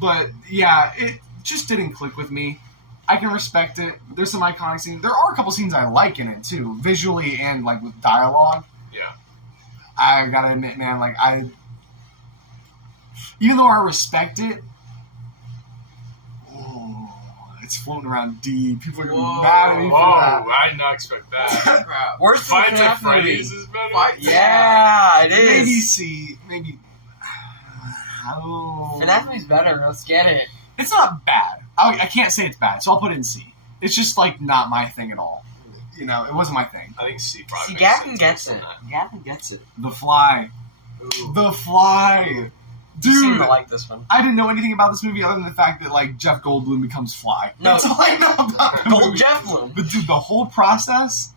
But yeah, it just didn't click with me. I can respect it. There's some iconic scenes. There are a couple scenes I like in it too, visually and like with dialogue. Yeah. I gotta admit, man, even though I respect it, it's floating around D. People are going to be mad at me for that. I did not expect that. Worst Fights at Freddy's is better? Yeah, it is. Maybe C. Maybe... FNAF movie's better. Let's get it. It's not bad. I can't say it's bad, so I'll put it in C. It's just, not my thing at all. It wasn't my thing. I think C probably See, makes Gavin sense gets based it. on that. Gavin gets it. The Fly. Ooh. The Fly. You seem Dude, to like this one. I didn't know anything about this movie other than the fact that, Jeff Goldblum becomes Fly. No. That's all I know about the Gold movie. Jeff Bloom. But, dude, the whole process,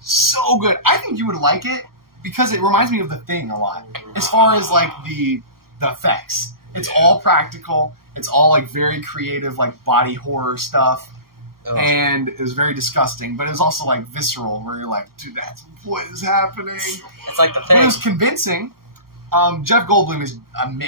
so good. I think you would like it because it reminds me of The Thing a lot. As far as, the effects. It's all practical. It's all, very creative, body horror stuff. Oh. And it was very disgusting. But it was also, visceral, where you're like, dude, what is happening? It's like The But it Thing. was convincing. Jeff Goldblum is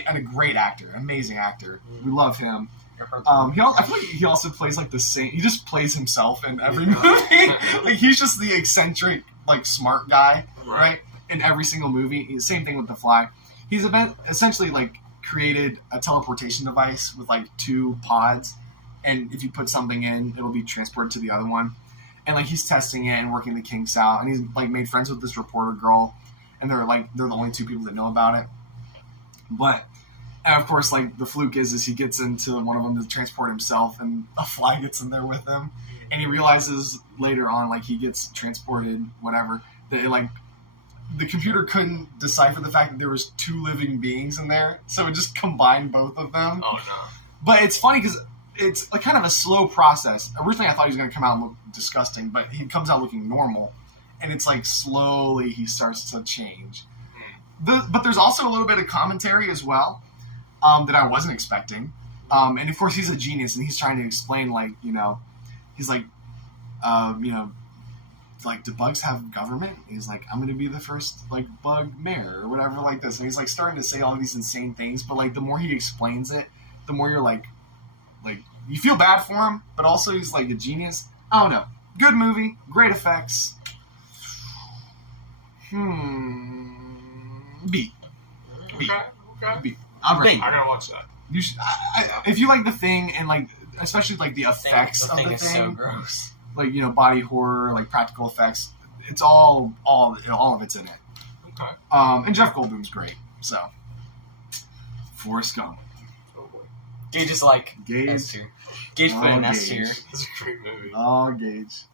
a great actor, amazing actor. We love him. I feel like he also plays the same. He just plays himself in every movie. He's just the eccentric, smart guy, right? In every single movie. Same thing with The Fly. He's essentially created a teleportation device with 2 pods, and if you put something in, it'll be transported to the other one. and like he's testing it and working the kinks out, and he's like made friends with this reporter girl, and they're the only two people that know about it. But and of course, like the fluke is he gets into one of them to transport himself, and a fly gets in there with him, and he realizes later on, like he gets transported, whatever, that like the computer couldn't decipher the fact that there was 2 living beings in there, so it just combined both of them. Oh no! But it's funny because it's like kind of a slow process. Originally, I thought he was going to come out and look disgusting, but he comes out looking normal, and it's like slowly he starts to change. But there's also a little bit of commentary as well that I wasn't expecting. And of course, he's a genius, and he's trying to explain, like, he's like, like, do bugs have government? He's like, I'm going to be the first, like, bug mayor or whatever like this. And he's, like, starting to say all these insane things, but, like, the more he explains it, the more you're, like, you feel bad for him, but also he's, like, a genius. I don't know. Good movie. Great effects. B. Okay. B. I'm gonna watch that. You should, if you like The Thing and, like, especially, like, the effects of The Thing. Is so gross. Like, body horror, like, practical effects. It's all of it's in it. Okay. And Jeff Goldblum's great, so. Forrest Gump. Oh boy. Gage is like Gage. S tier. Gage put in S tier. It's a great movie. Oh, Gage.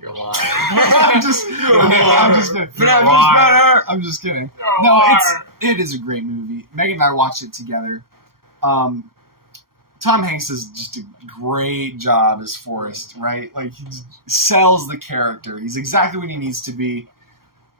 You're lying. I'm just kidding. I'm just kidding. No, it is a great movie. Megan and I watched it together. Tom Hanks does just a great job as Forrest, right? Like, he sells the character. He's exactly what he needs to be.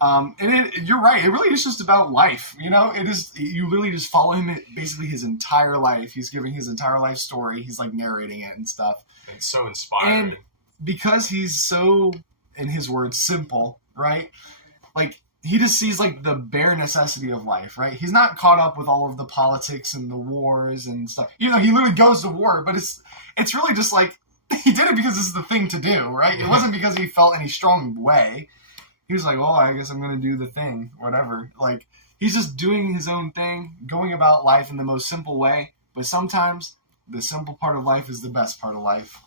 And you're right. It really is just about life. It is. You literally just follow him basically his entire life. He's giving his entire life story. He's like narrating it and stuff. It's so inspiring. And because he's so, in his words, simple, right? Like, he just sees, like, the bare necessity of life, right? He's not caught up with all of the politics and the wars and stuff. He literally goes to war, but it's really just, like, he did it because this is the thing to do, right? It wasn't because he felt any strong way. He was like, well, I guess I'm going to do the thing, whatever. Like, he's just doing his own thing, going about life in the most simple way, but sometimes the simple part of life is the best part of life.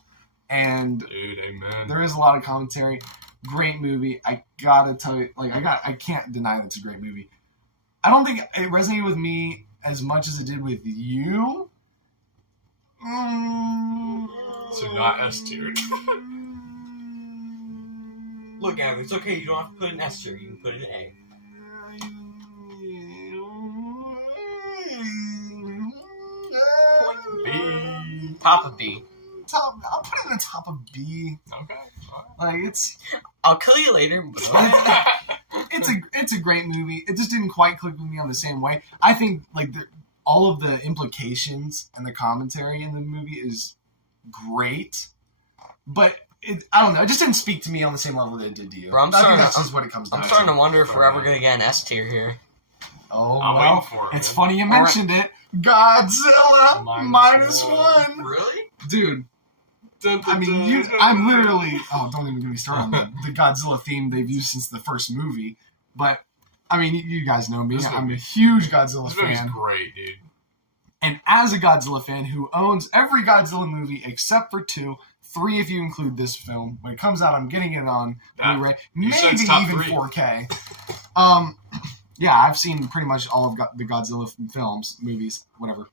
And dude, amen. There is a lot of commentary. Great movie. I gotta tell you, like, I can't deny that it's a great movie. I don't think it resonated with me as much as it did with you. So not S tier. Look, Gavin, it's okay. You don't have to put an S tier. You can put an A. B. Top of B. I'll put it in the top of B. Okay. Like, it's. I'll kill you later. It's a great movie. It just didn't quite click with me on the same way. I think like all of the implications and the commentary in the movie is great, but I don't know. It just didn't speak to me on the same level that it did to you. Bro, that's just what it comes down to. I'm starting to wonder if we're ever going to get an S tier here. Oh, I'm well, waiting for it. It's funny you mentioned it. Godzilla -1. Really? Dude. I mean, I'm literally... Oh, don't even get me started on the Godzilla theme they've used since the first movie. But, I mean, you guys know me. I'm a huge Godzilla fan. This movie's great, dude. And as a Godzilla fan who owns every Godzilla movie except for 2, 3 if you include this film, when it comes out, I'm getting it on Blu-ray. Maybe even 4K. Yeah, I've seen pretty much all of the Godzilla films, movies, whatever.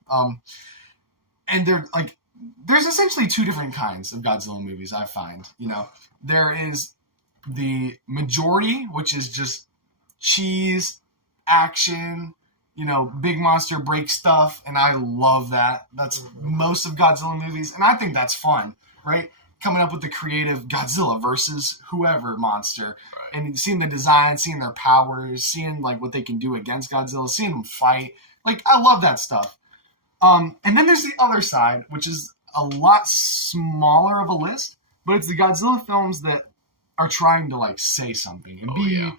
And they're like... There's essentially 2 different kinds of Godzilla movies, I find. There is the majority, which is just cheese, action, big monster break stuff, and I love that. That's most of Godzilla movies, and I think that's fun, right? Coming up with the creative Godzilla versus whoever monster, right. And seeing the design, seeing their powers, seeing like what they can do against Godzilla, seeing them fight. Like, I love that stuff. And then there's the other side, which is a lot smaller of a list, but it's the Godzilla films that are trying to, like, say something and be,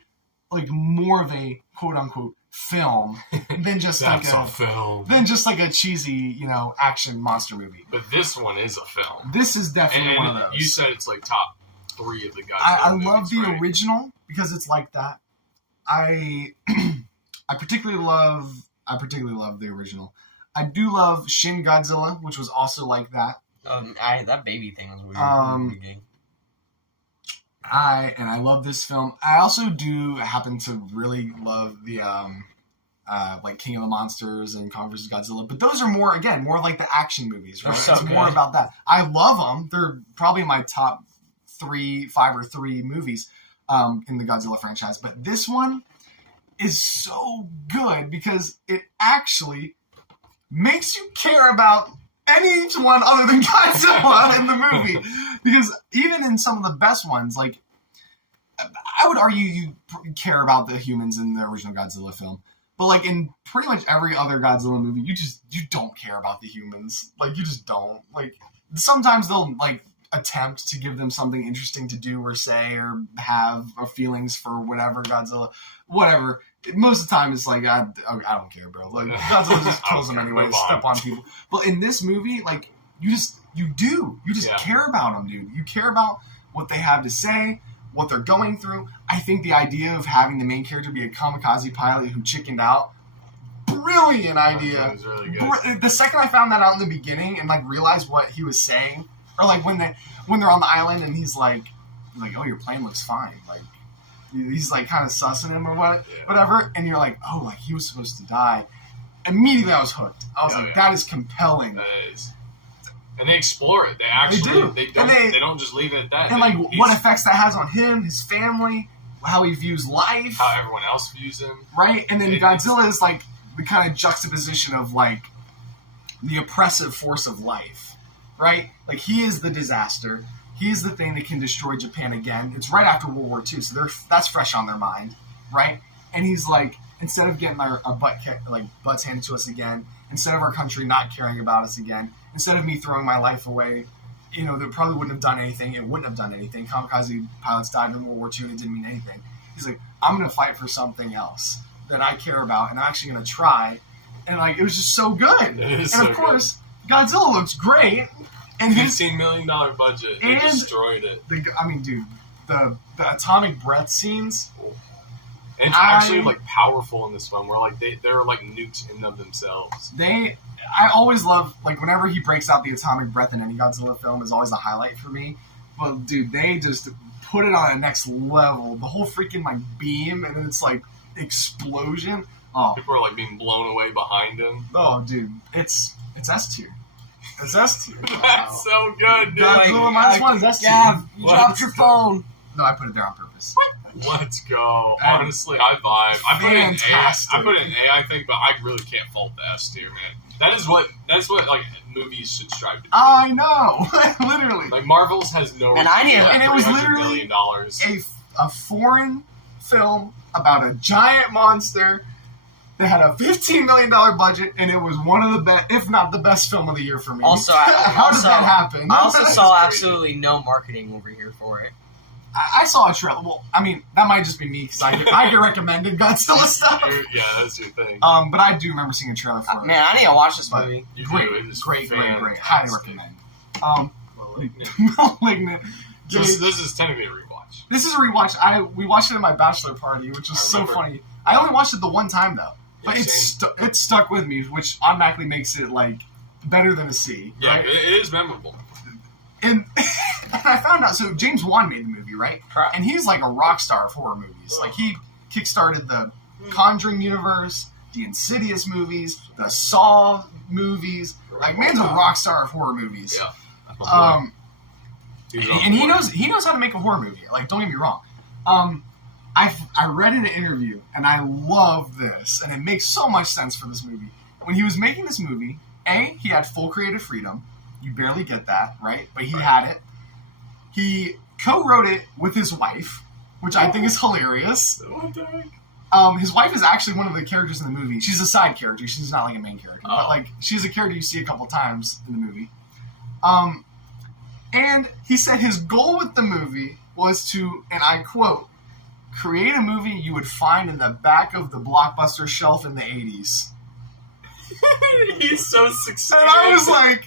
like, more of a quote-unquote film than just like a film. Than just like a cheesy, action monster movie. But this one is a film. This is definitely one of those. You said it's, like, top 3 of the Godzilla I movies, love the right? original because it's like that. I particularly love the original. I do love Shin Godzilla, which was also like that. That baby thing was weird. I love this film. I also do happen to really love the like King of the Monsters and Kong vs. Godzilla, but those are more like the action movies, right? So it's more about that. I love them. They're probably my top 5 or 3 movies in the Godzilla franchise, but this one is so good because it actually makes you care about anyone other than Godzilla in the movie. Because even in some of the best ones, like, I would argue you care about the humans in the original Godzilla film. But, like, in pretty much every other Godzilla movie, you don't care about the humans. Like, you just don't. Like, sometimes they'll, like, attempt to give them something interesting to do or say or have or feelings for whatever Godzilla, whatever. Most of the time, it's like, I don't care, bro. Like, Godzilla just kills them anyway, step on people. But in this movie, like, you just care about them, dude. You care about what they have to say, what they're going through. I think the idea of having the main character be a kamikaze pilot who chickened out, brilliant idea. That was really good. The second I found that out in the beginning and, like, realized what he was saying, or, like, when they're on the island and he's like, oh, your plane looks fine. Like, he's, like, kind of sussing him or whatever, and you're like, oh, like, he was supposed to die. Immediately I was hooked. I was like, that is compelling. That is. And they explore it. They actually, they don't just leave it at that. And, like, what effects that has on him, his family, how he views life. How everyone else views him. Right? And then Godzilla is, like, the kind of juxtaposition of, like, the oppressive force of life. Right? Like, he is the disaster. He is the thing that can destroy Japan again. It's right after World War II, so that's fresh on their mind, right? And he's like, instead of getting our butts handed to us again, instead of our country not caring about us again, instead of me throwing my life away, you know, that probably wouldn't have done anything. It wouldn't have done anything. Kamikaze pilots died in World War II, and it didn't mean anything. He's like, I'm going to fight for something else that I care about, and I'm actually going to try. And, like, it was just so good. And, of course, Godzilla looks great. And $15 million budget. They destroyed it. Dude, the atomic breath scenes. And it's actually, like, powerful in this one, where, like, they're like nukes in and of themselves. I always love, like, whenever he breaks out the atomic breath in any Godzilla film is always a highlight for me. But, dude, they just put it on a next level. The whole freaking, like, beam, and then it's, like, explosion. Oh. People are, like, being blown away behind him. Oh, dude. It's S tier. It's S tier. That's so good, dude. Godzilla minus one is S tier. Yeah, you dropped your phone. No, I put it there on purpose. Let's go. Honestly, I vibe. I put Fantastic. it in A, I think, but I really can't fault the S tier, man. That's what like movies should strive to do. I know, literally. Like Marvel's has no. And I knew, and it was literally a foreign film about a giant monster that had a $15 million budget, and it was one of the best, if not the best film of the year for me. Also, how did that happen? I also saw absolutely no marketing over here for it. I saw a trailer. Well, I mean, that might just be me because I get recommended Godzilla stuff. Yeah, that's your thing. But I do remember seeing a trailer for it. Man, I need to watch this movie. Great. Highly recommend. Malignant. This is technically a rewatch. This is a rewatch. We watched it at my bachelor party, which was so funny. I only watched it the one time though, but it stuck with me, which automatically makes it like better than a C. Yeah, right? it is memorable. And I found out, so James Wan made the movie, right? And he's like a rock star of horror movies. Like, he kickstarted the Conjuring universe, the Insidious movies, the Saw movies. Like, man's a rock star of horror movies. Yeah. And he knows how to make a horror movie. Like, don't get me wrong. I read in an interview, and I love this, and it makes so much sense for this movie. When he was making this movie, he had full creative freedom. You barely get that, right? But he had it. He co-wrote it with his wife, which I think is hilarious. His wife is actually one of the characters in the movie. She's a side character. She's not like a main character. But like, she's a character you see a couple times in the movie. And he said his goal with the movie was to, and I quote, create a movie you would find in the back of the Blockbuster shelf in the 80s. He's so successful. And I was like,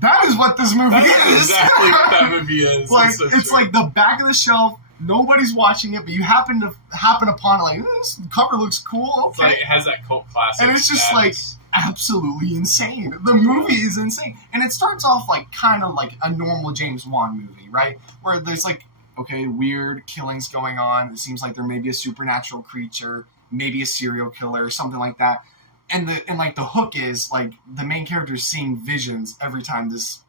that is what this movie is. Exactly what that movie is. Like, it's like the back of the shelf. Nobody's watching it, but you happen upon it. Like, this cover looks cool. Okay, it's like, it has that cult classic. And it's just like, absolutely insane. The movie is insane. And it starts off like kind of like a normal James Wan movie, right? Where there's like, okay, weird killings going on. It seems like there may be a supernatural creature, maybe a serial killer, something like that. And like the hook is like the main character is seeing visions every time this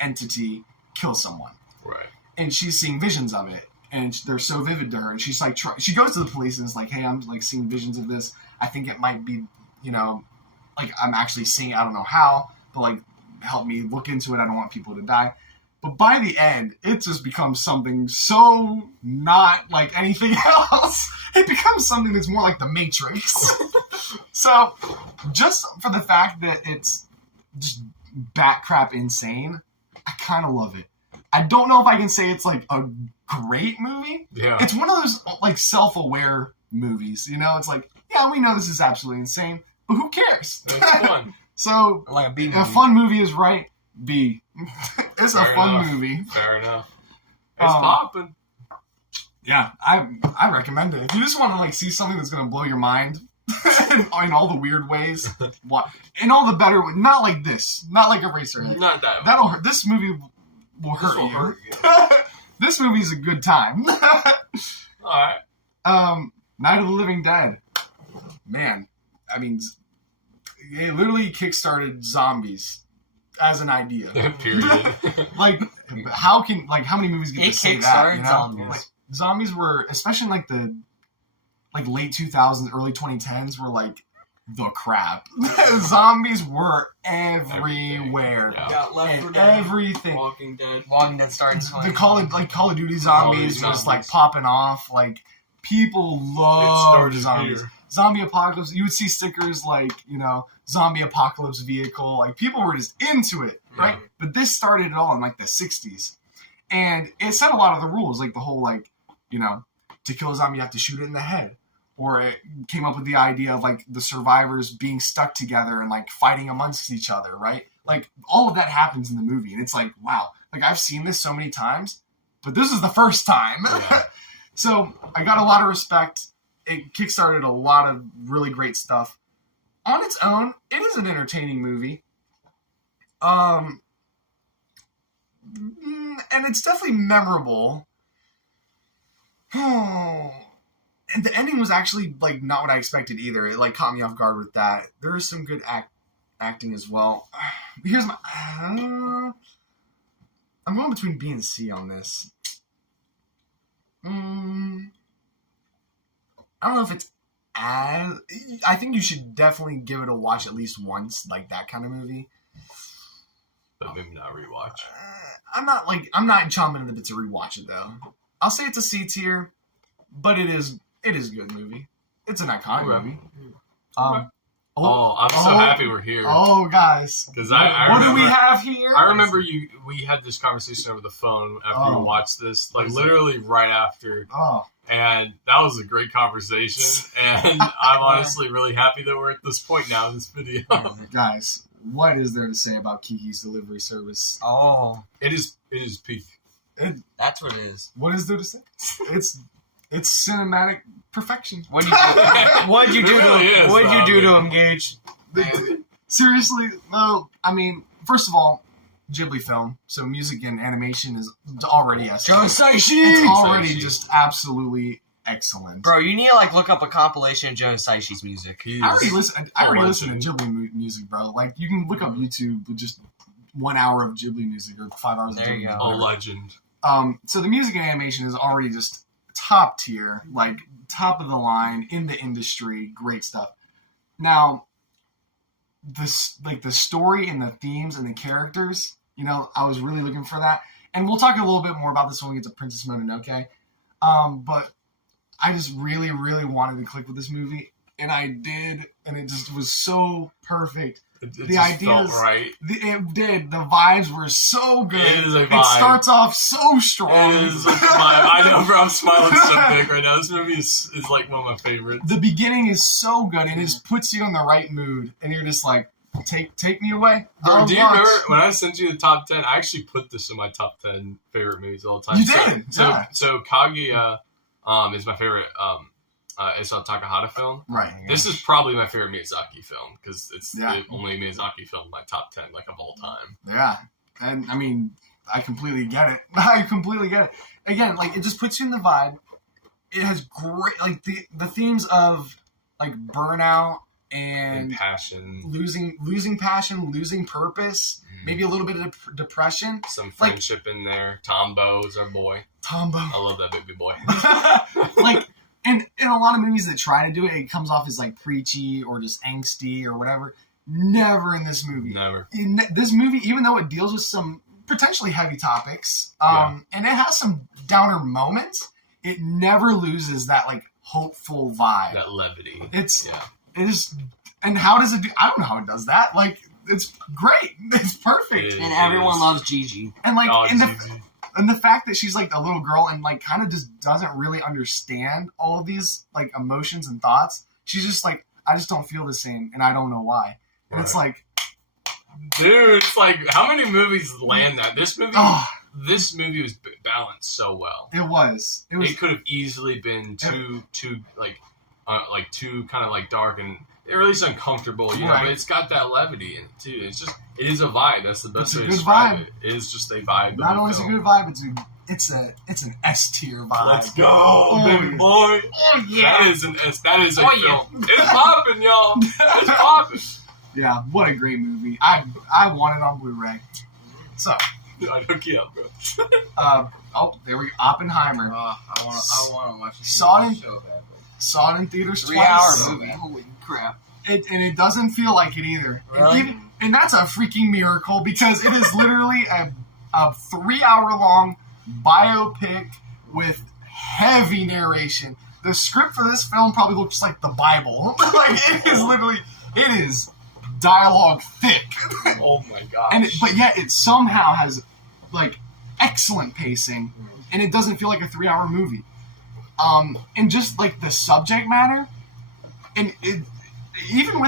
entity kills someone. Right. And she's seeing visions of it. And they're so vivid to her. And she's like, she goes to the police and is like, hey, I'm like seeing visions of this. I think it might be, like I'm actually seeing it. I don't know how, but like help me look into it. I don't want people to die. But by the end, it just becomes something so not like anything else. It becomes something that's more like The Matrix. So, just for the fact that it's just bat crap insane, I kind of love it. I don't know if I can say it's like a great movie. Yeah. It's one of those like self-aware movies. It's like, yeah, we know this is absolutely insane, but who cares? It's fun. So, Like a B movie. a fun movie is right. B. It's Fair a fun enough. movie. Fair enough. It's popping. Yeah, I recommend it. If you just want to like see something that's gonna blow your mind in all the weird ways, in all the better ways, not like this, not like Eraserhead. Not that. That'll hurt. This movie will hurt will you. hurt you. This movie's a good time. All right. Night of the Living Dead. Man, I mean, it literally kickstarted zombies as an idea. Period. Like, how many movies get It to say that? kickstarted zombies. Like, zombies were, especially in like the late 2000s, early 2010s, were like the crap. Zombies were everywhere. Yeah. Got Left 4 And Dead, everything. Walking Dead. Walking Dead starting The Call of Duty zombies Call of Duty was like zombies. popping off. Like, people It love started zombies. here. Zombie apocalypse. You would see stickers like, zombie apocalypse vehicle. Like, people were just into it, right? Mhm. But this started it all in like the 60s. And it set a lot of the rules, like the whole like, to kill a zombie you have to shoot it in the head. Or it came up with the idea of like the survivors being stuck together and like fighting amongst each other, right? Like all of that happens in the movie. And it's like, wow, like I've seen this so many times, but this is the first time. Yeah. So I got a lot of respect. It kickstarted a lot of really great stuff. On its own, it is an entertaining movie. And it's definitely memorable. And the ending was actually like not what I expected either. It like caught me off guard with that. There was some good acting as well. Here's my. I'm going between B and C on this. I don't know if it's as. I think you should definitely give it a watch at least once, like that kind of movie. But maybe not rewatch. I'm not chomping at the bit to rewatch it though. I'll say it's a C tier, but it is a good movie. It's an iconic Okay. movie. I'm so happy we're here. Oh, guys. Because I What do remember, we have here? I remember we had this conversation over the phone after you watched this, like literally right after, Oh, and that was a great conversation. And I'm honestly really happy that we're at this point now in this video. guys, what is there to say about Kiki's delivery service? Oh, It is peak. that's what it is. What is there to say? It's cinematic perfection. What'd you do It really is, What'd you do though, to I mean. engage? Seriously, though, I mean, first of all, Ghibli film, so music and animation is already Joe Saishi! It's already Saishi. just absolutely excellent. Bro, you need to like look up a compilation of Joe Saishi's music. He's I already listen to legend. Ghibli music, bro. Like, you can look up YouTube with just 1 hour of Ghibli music or 5 hours There of Ghibli you go. music. a whatever. legend. So the music and animation is already just top tier, like top of the line in the industry. Great stuff. Now, the story and the themes and the characters, I was really looking for that. And we'll talk a little bit more about this when we get to Princess Mononoke. But I just really, really wanted to click with this movie, and I did, and it just was so perfect. It The just ideas- felt right. It did. The vibes were so good. It is a It vibe. starts off so strong. It is a vibe. I know, bro. I'm smiling so big right now. This movie is like one of my favorites. The beginning is so good, and it just puts you in the right mood, and you're just like, take me away. Bro, do you Unlocked. remember when I sent you the top 10? I actually put this in my top 10 favorite movies of all time. You did, So yeah. Kaguya is my favorite Isao Takahata film. Right. This is probably my favorite Miyazaki film because it's Yeah. the only Miyazaki film in my top 10 like of all time. Yeah. And I mean, I completely get it. I completely get it. Again, like, it just puts you in the vibe. It has great, like, the themes of, like, burnout and passion, losing passion, losing purpose, maybe a little bit of depression. some friendship in there. Tombo is our boy. Tombo. I love that baby boy. Like, and in a lot of movies that try to do it, it comes off as, like, preachy or just angsty or whatever. Never in this movie. Never. In this movie, even though it deals with some potentially heavy topics, and it has some downer moments, it never loses that, like, hopeful vibe. That levity. It is, and how does it do? I don't know how it does that. Like, it's great. It's perfect. And everyone loves Gigi. And, like, Oh, and the fact that she's, like, a little girl and, like, kind of just doesn't really understand all of these, like, emotions and thoughts. She's just like, I just don't feel the same, and I don't know why. And it's like, dude, it's like, how many movies land that? This movie was balanced so well. It was. It could have easily been too kind of like dark and or at least uncomfortable, you know. But it's got that levity in it too. It is a vibe. That's the best way to describe it. It is just a vibe. Not only is it a good vibe, it's an S tier vibe. Let's go, baby boy. Oh, yeah. That is a film. It's popping, y'all. It's popping. Yeah, what a great movie. I want it on Blu-ray. So, I'd hook you up, bro. There we go. Oppenheimer. I want to watch this Saw movie it so badly. Saw it in theaters 3 twice. hour movie. Holy crap. And it doesn't feel like it either. Really? And that's a freaking miracle because it is literally a 3 hour long biopic with heavy narration. The script for this film probably looks like the Bible. Like, it is dialogue thick. Oh my gosh. But yet it somehow has, like, excellent pacing, and it doesn't feel like a 3 hour movie. And just, like, the subject matter, and even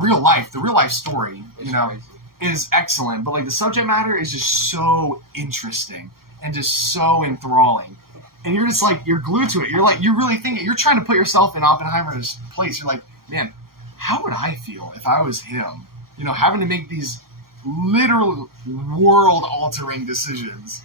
real life, the real life story, you know, is excellent. But, like, the subject matter is just so interesting and just so enthralling. And you're just, like, you're glued to it. You're, like, you really think it. You're trying to put yourself in Oppenheimer's place. You're like, man, how would I feel if I was him? You know, having to make these literal world-altering decisions.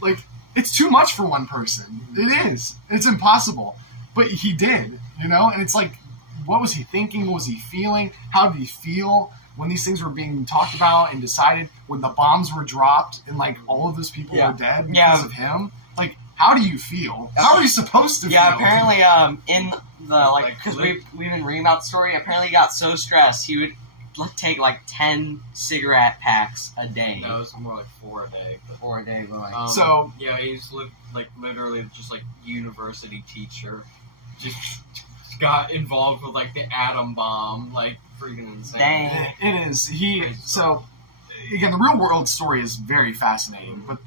Like, it's too much for one person. It is. It's impossible. But he did, you know? And it's like, what was he thinking? What was he feeling? How did he feel when these things were being talked about and decided, when the bombs were dropped and, like, all of those people were dead because of him? Like, how do you feel? How are you supposed to feel? Yeah, apparently, in the, like, because we've been reading about the story, apparently he got so stressed, he would take, like, 10 cigarette packs a day. No, it was more like 4 a day. 4 a day, but, like... So... Yeah, he's, like, literally just, like, university teacher. Just got involved with, like, the atom bomb, like, freaking insane. Dang. It is. So, again, the real world story is very fascinating, but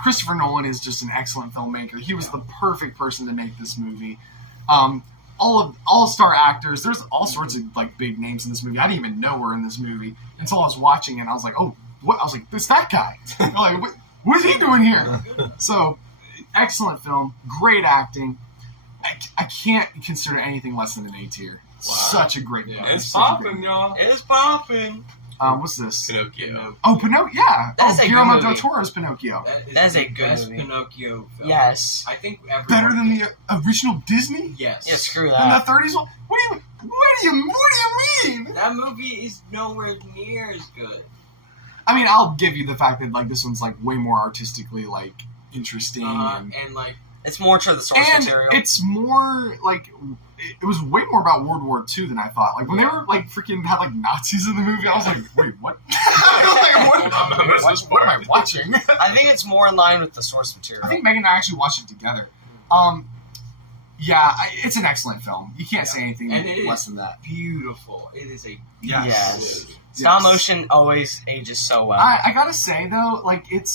Christopher Nolan is just an excellent filmmaker. He was the perfect person to make this movie. All-star actors. There's all sorts of, like, big names in this movie. I didn't even know were in this movie until I was watching it. And I was like, oh, what? I was like, it's that guy. Like, what is he doing here? So, excellent film. Great acting. I can't consider anything less than an A tier. Wow. Such a great film. It's popping, y'all. It's popping. What's this? Pinocchio. Oh, Pinocchio. Yeah. That's a Guillermo good del movie. Toro's Pinocchio. That is the a good best movie. Pinocchio film. Yes. I think everyone... Better than the original Disney? Yes. Yeah, screw In that. the 30s? What do you mean? That movie is nowhere near as good. I mean, I'll give you the fact that, like, this one's, like, way more artistically, like, interesting. And like... It's more to the source material. It's more, like... It was way more about World War II than I thought. Like, when they were, like, freaking had, like, Nazis in the movie, I was like, wait, what? What am I watching? I think it's more in line with the source material. I think Megan and I actually watched it together. Yeah, it's an excellent film. You can't say anything less than that. Beautiful. It is a... Yes. Stop motion always ages so well. I gotta say, though, like, it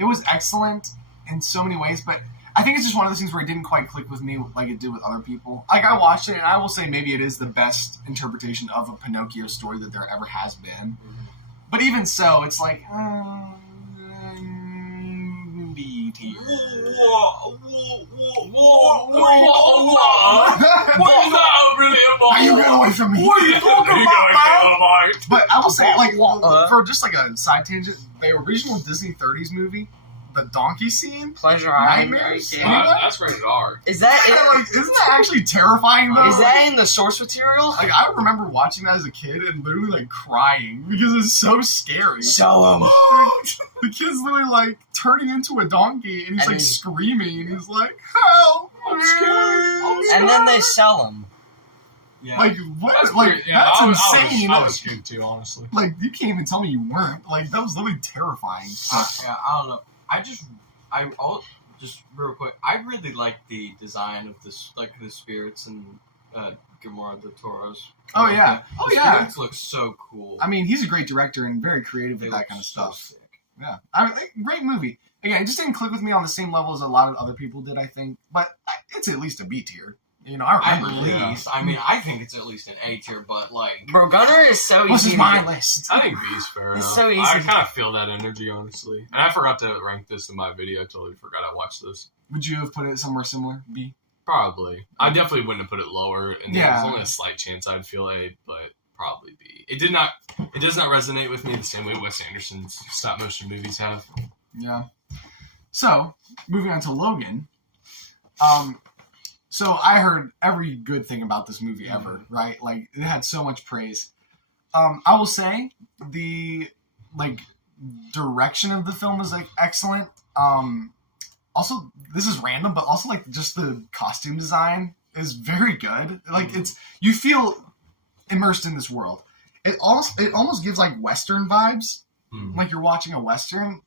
was excellent in so many ways, but I think it's just one of those things where it didn't quite click with me like it did with other people. Like, I watched it, and I will say maybe it is the best interpretation of a Pinocchio story that there ever has been. Mm-hmm. But even so, it's like, B tier. away from me. What are you talking about, man? But I will say, like, for just like a side tangent, the original Disney 30s movie, the donkey scene, Pleasure Island. Nightmares? That's rated R. Is that isn't that actually terrifying though? Is that in the source material? Like, I remember watching that as a kid and literally like crying because it's so scary. Sell them. The kid's literally like turning into a donkey and he's And like he- screaming and he's like, "Help! I'm scared!" And then they sell them. Yeah. Like what? That's Like pretty- yeah, that's I was insane. I was scared too, honestly. Like you can't even tell me you weren't. Like that was literally terrifying. Yeah, I don't know. Just real quick, I really like the design of this, like the spirits and Gamora del Toro's. Oh yeah, The oh yeah. spirits look so cool. I mean, he's a great director and very creative They with that look kind of so stuff. sick. Yeah, I mean, great movie. Again, it just didn't click with me on the same level as a lot of other people did, I think. But it's at least a B tier. You know, I At remember it. least, I mean, I think it's at least an A tier, but like, Bro, Gunner is so What's easy. is my list? I think B's fair It's enough. so easy. I kind of feel that energy, honestly. And I forgot to rank this in my video. I totally forgot I watched this. Would you have put it somewhere similar? B. Probably. I definitely wouldn't have put it lower, and Yeah. there's only a slight chance I'd feel A, but probably B. It does not resonate with me the same way Wes Anderson's stop motion movies have. Yeah. So moving on to Logan. So I heard every good thing about this movie ever, right? Like it had so much praise. I will say the like direction of the film is like excellent. Also, this is random, but also like just the costume design is very good. Like it's you feel immersed in this world. It almost gives like Western vibes, like you're watching a Western.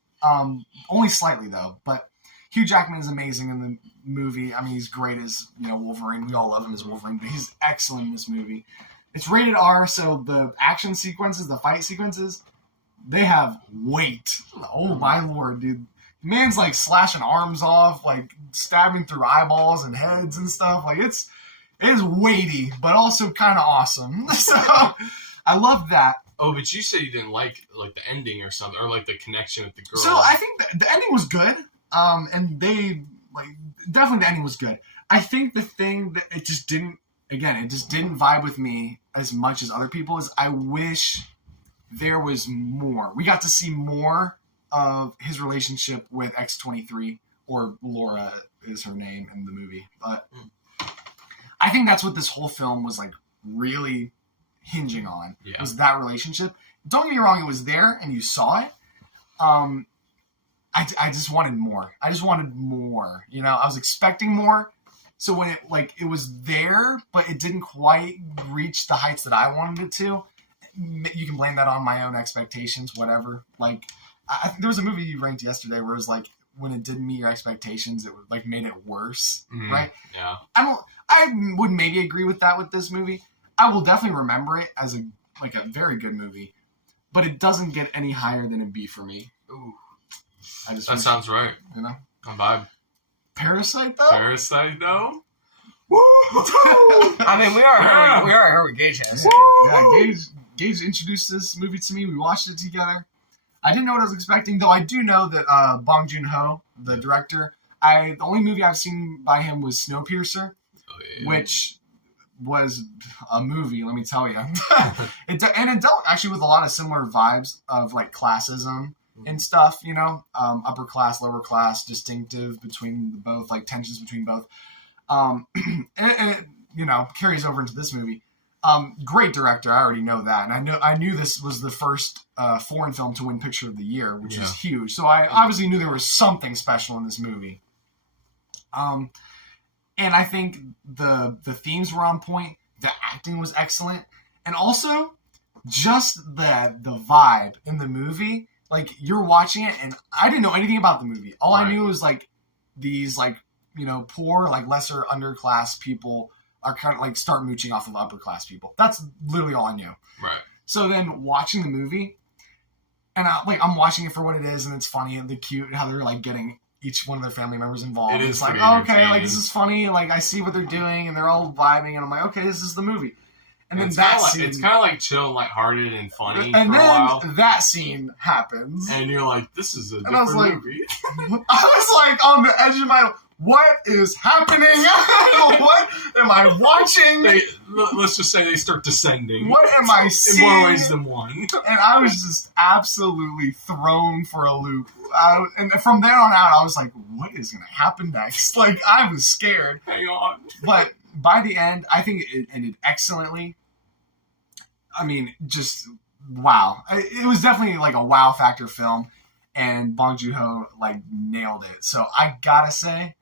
Only slightly though, but Hugh Jackman is amazing in the movie. I mean, he's great as, you know, Wolverine. We all love him as Wolverine, but he's excellent in this movie. It's rated R, so the action sequences, the fight sequences, they have weight. Oh my lord, dude. The man's like slashing arms off, like stabbing through eyeballs and heads and stuff. Like it is weighty, but also kind of awesome. So I love that. Oh, but you said you didn't like the ending or something, or like the connection with the girl. So I think the ending was good. And they like definitely the ending was good. I think the thing that it just didn't vibe with me as much as other people is I wish there was more. We got to see more of his relationship with X-23, or Laura is her name in the movie. But I think that's what this whole film was like really hinging on, was that relationship. Don't get me wrong, it was there and you saw it. I just wanted more. I just wanted more. You know, I was expecting more. So when it was there, but it didn't quite reach the heights that I wanted it to, you can blame that on my own expectations, whatever. Like, there was a movie you ranked yesterday where it was like, when it didn't meet your expectations, it like made it worse, right? Yeah. I would maybe agree with that with this movie. I will definitely remember it as a very good movie, but it doesn't get any higher than a B for me. ooh, That sounds right. You know, On vibe. Parasite though. Parasite, though? I mean, we are here with Gage has. Yeah, Gage introduced this movie to me. We watched it together. I didn't know what I was expecting, though. I do know that Bong Joon-ho, the director, the only movie I've seen by him was Snowpiercer, which was a movie. Let me tell you, it dealt actually with a lot of similar vibes of like classism and stuff. You know, upper class, lower class, distinctive between both, like tensions between both. And it, you know, carries over into this movie. Great director, I already know that, and I knew this was the first foreign film to win Picture of the Year, which is huge. So I obviously knew there was something special in this movie. And I think the themes were on point, the acting was excellent, and also just the vibe in the movie. Like, you're watching it, and I didn't know anything about the movie. All I knew was like these like, you know, poor, like lesser underclass people are kind of like start mooching off of upper class people. That's literally all I knew. Right. So then watching the movie, and I'm watching it for what it is, and it's funny and the cute how they're like getting each one of their family members involved. It is it's like, pretty oh, okay, like entertaining. this is funny. Like I see what they're doing, and they're all vibing, and I'm like, okay, this is the movie. And then it's that kinda scene, it's kind of like chill, lighthearted, and funny and for a then while. that scene happens, And you're like, this is a I was different like, movie. I was like on the edge of my. what is happening? What am I watching? Let's just say they start descending. What am I in seeing? more ways than one. And I was just absolutely thrown for a loop. And from there on out, I was like, what is going to happen next? Like, I was scared. Hang on. But by the end, I think it ended excellently. I mean, just wow. It was definitely like a wow factor film. And Bong Joon-ho, like, nailed it. So I gotta say,